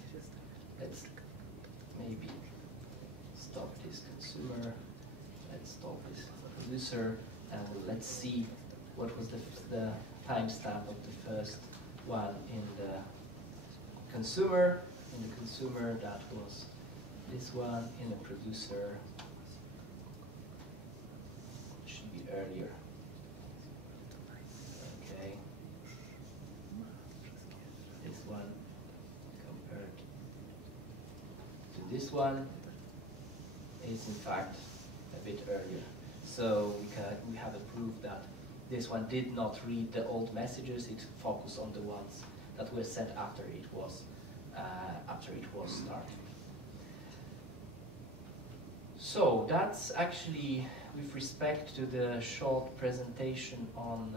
Let's maybe stop this consumer. Let's stop this producer, and let's see what was the timestamp of the first one in the consumer. In the consumer, that was this one. In the producer, it should be earlier. Okay. This one compared to this one is in fact a bit earlier. So we have a proof that this one did not read the old messages. It focused on the ones that were sent after it was started. So that's actually with respect to the short presentation on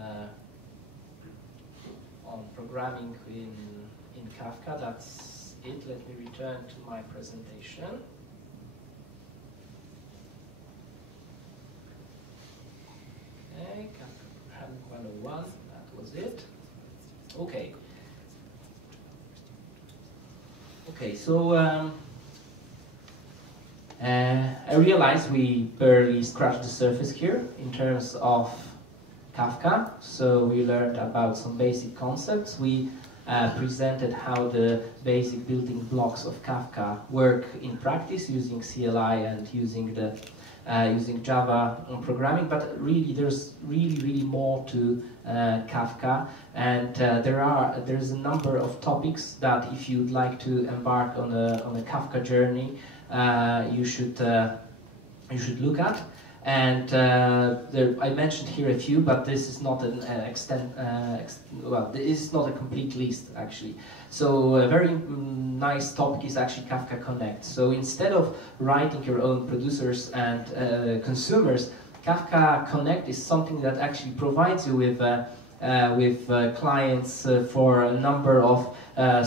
programming in Kafka. That's it. Let me return to my presentation. Okay, Kafka 101. That was it. Okay. Okay, so I realize we barely scratched the surface here in terms of Kafka. So we learned about some basic concepts. We presented how the basic building blocks of Kafka work in practice using CLI and using the using Java programming, but really there's really more to Kafka, and there's a number of topics that if you'd like to embark on a Kafka journey, you should look at. And I mentioned here a few, but this is not an this is not a complete list actually. So a very nice topic is actually Kafka Connect. So instead of writing your own producers and consumers, Kafka Connect is something that actually provides you with clients for a number of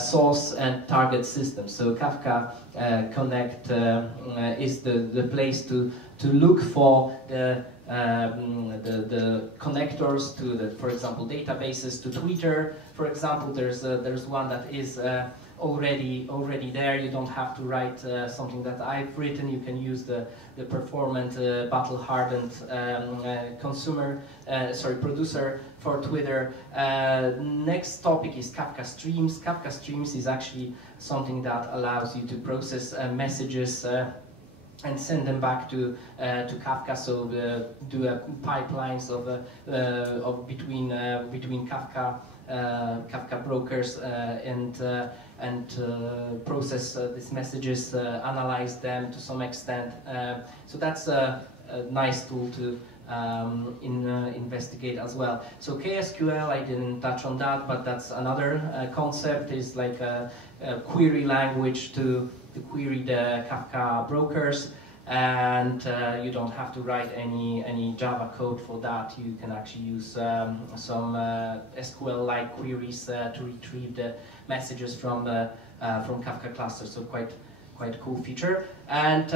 source and target systems. So Kafka Connect is the place to look for the connectors to the, for example, databases to Twitter. For example, there's one that is already there. You don't have to write something that I've written. You can use the performant, battle-hardened producer for Twitter. Next topic is Kafka Streams. Kafka Streams is actually something that allows you to process messages and send them back to Kafka. So do pipelines of between Kafka brokers and process these messages, analyze them to some extent. So that's a nice tool to investigate as well. So KSQL, I didn't touch on that, but that's another concept. Is like a query language to query the Kafka brokers, and you don't have to write any Java code for that. You can actually use some SQL-like queries to retrieve the messages from Kafka cluster. So quite cool feature. And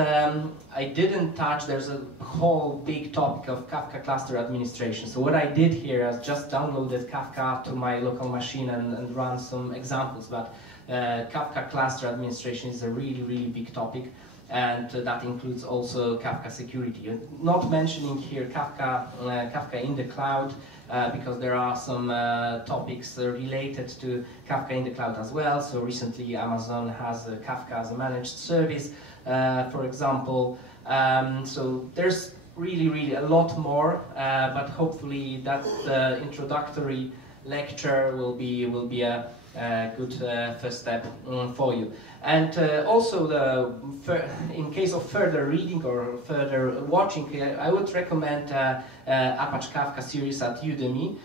I didn't touch, there's a whole big topic of Kafka cluster administration. So what I did here is just downloaded Kafka to my local machine and run some examples. But Kafka cluster administration is a really big topic, and that includes also Kafka security. Not mentioning here Kafka in the cloud, because there are some topics related to Kafka in the cloud as well. So recently Amazon has Kafka as a managed service, for example. So there's really a lot more, but hopefully that introductory lecture will be a good first step for you. And also, in case of further reading or further watching, I would recommend Apache Kafka series at Udemy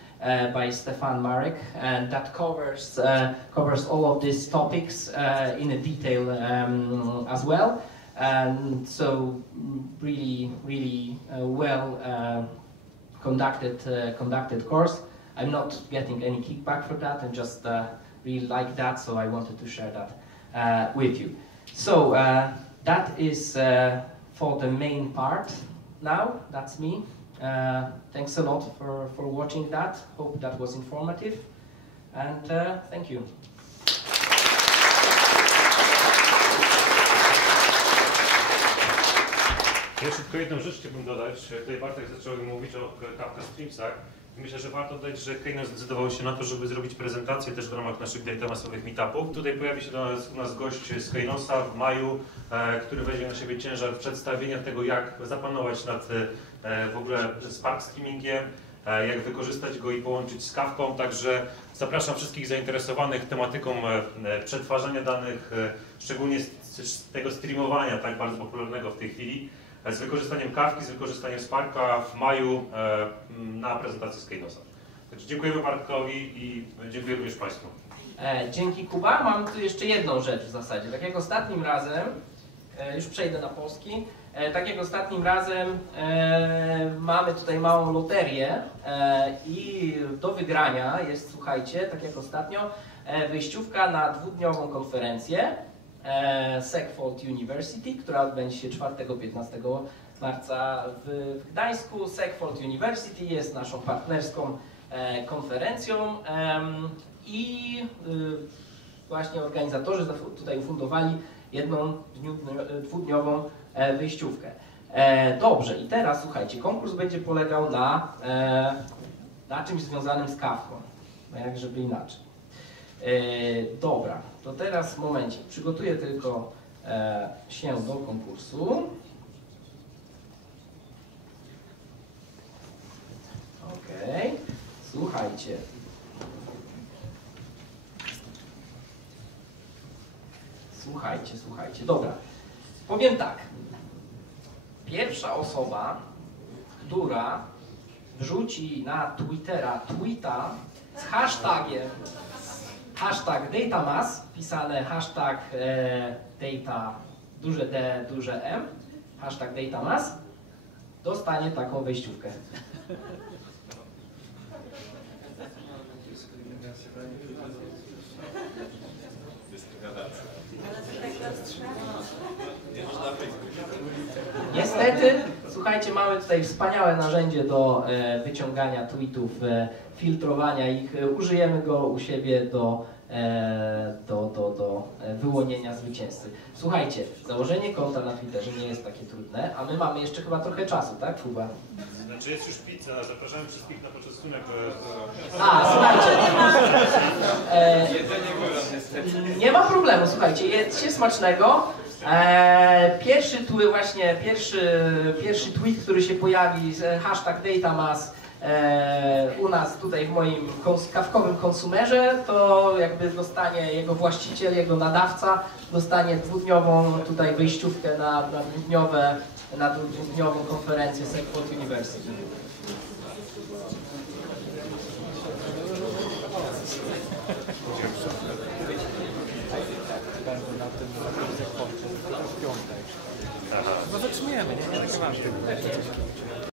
by Stefan Marek, and that covers all of these topics in a detail as well. And so, really well conducted course. I'm not getting any kickback for that, and just really like that, so I wanted to share that with you. So that is for the main part now. That's me. Thanks a lot for watching that. Hope that was informative, and thank you. Ja szybko jedną rzecz chciałbym dodać. Tutaj Bartek zaczął mówić o Kafka Streamsach. Myślę, że warto dodać, że Keynote zdecydował się na to, żeby zrobić prezentację też w ramach naszych DataMassowych Meetupów. Tutaj pojawi się u nas gość z Keynote'a w maju, który weźmie na siebie ciężar przedstawienia tego, jak zapanować nad w ogóle Spark Streamingiem, jak wykorzystać go i połączyć z Kafką. Także zapraszam wszystkich zainteresowanych tematyką przetwarzania danych, szczególnie z tego streamowania tak bardzo popularnego w tej chwili, z wykorzystaniem Kafki, z wykorzystaniem Sparka w maju na prezentacji z Keynote'a. Także dziękujemy Bartkowi i dziękuję również Państwu. Dzięki Kuba. Mam tu jeszcze jedną rzecz w zasadzie. Tak jak ostatnim razem, już przejdę na polski, tak jak ostatnim razem mamy tutaj małą loterię i do wygrania jest, słuchajcie, tak jak ostatnio, wyjściówka na dwudniową konferencję SecFault University, która odbędzie się 4-15 marca w Gdańsku. SecFault University jest naszą partnerską konferencją i właśnie organizatorzy tutaj ufundowali jedną dwudniową wyjściówkę. Dobrze, i teraz słuchajcie, konkurs będzie polegał na czymś związanym z Kafką, jak żeby inaczej. Dobra, to teraz momencie, przygotuję tylko się do konkursu. Ok, słuchajcie. Słuchajcie, dobra. Powiem tak. Pierwsza osoba, która wrzuci na Twittera tweeta z hashtagiem #DataMass, pisane #data, duże D, duże M, #DataMass, dostanie taką wejściówkę. Niestety, słuchajcie, mamy tutaj wspaniałe narzędzie do wyciągania tweetów, filtrowania ich. Użyjemy go u siebie do wyłonienia zwycięzcy. Słuchajcie, założenie konta na Twitterze nie jest takie trudne, a my mamy jeszcze chyba trochę czasu, tak, Kuba? Znaczy jest już pizza, zapraszamy wszystkich na poczęstunek. Słuchajcie. Nie ma problemu, słuchajcie, jedzcie smacznego. Pierwszy tweet, który się pojawi, hashtag DataMass u nas tutaj w moim kawkowym konsumerze, to jakby dostanie jego właściciel, jego nadawca, dostanie dwudniową tutaj wejściówkę na dwudniową konferencję Sackport University. No zaczniemy, nie nagrywamy.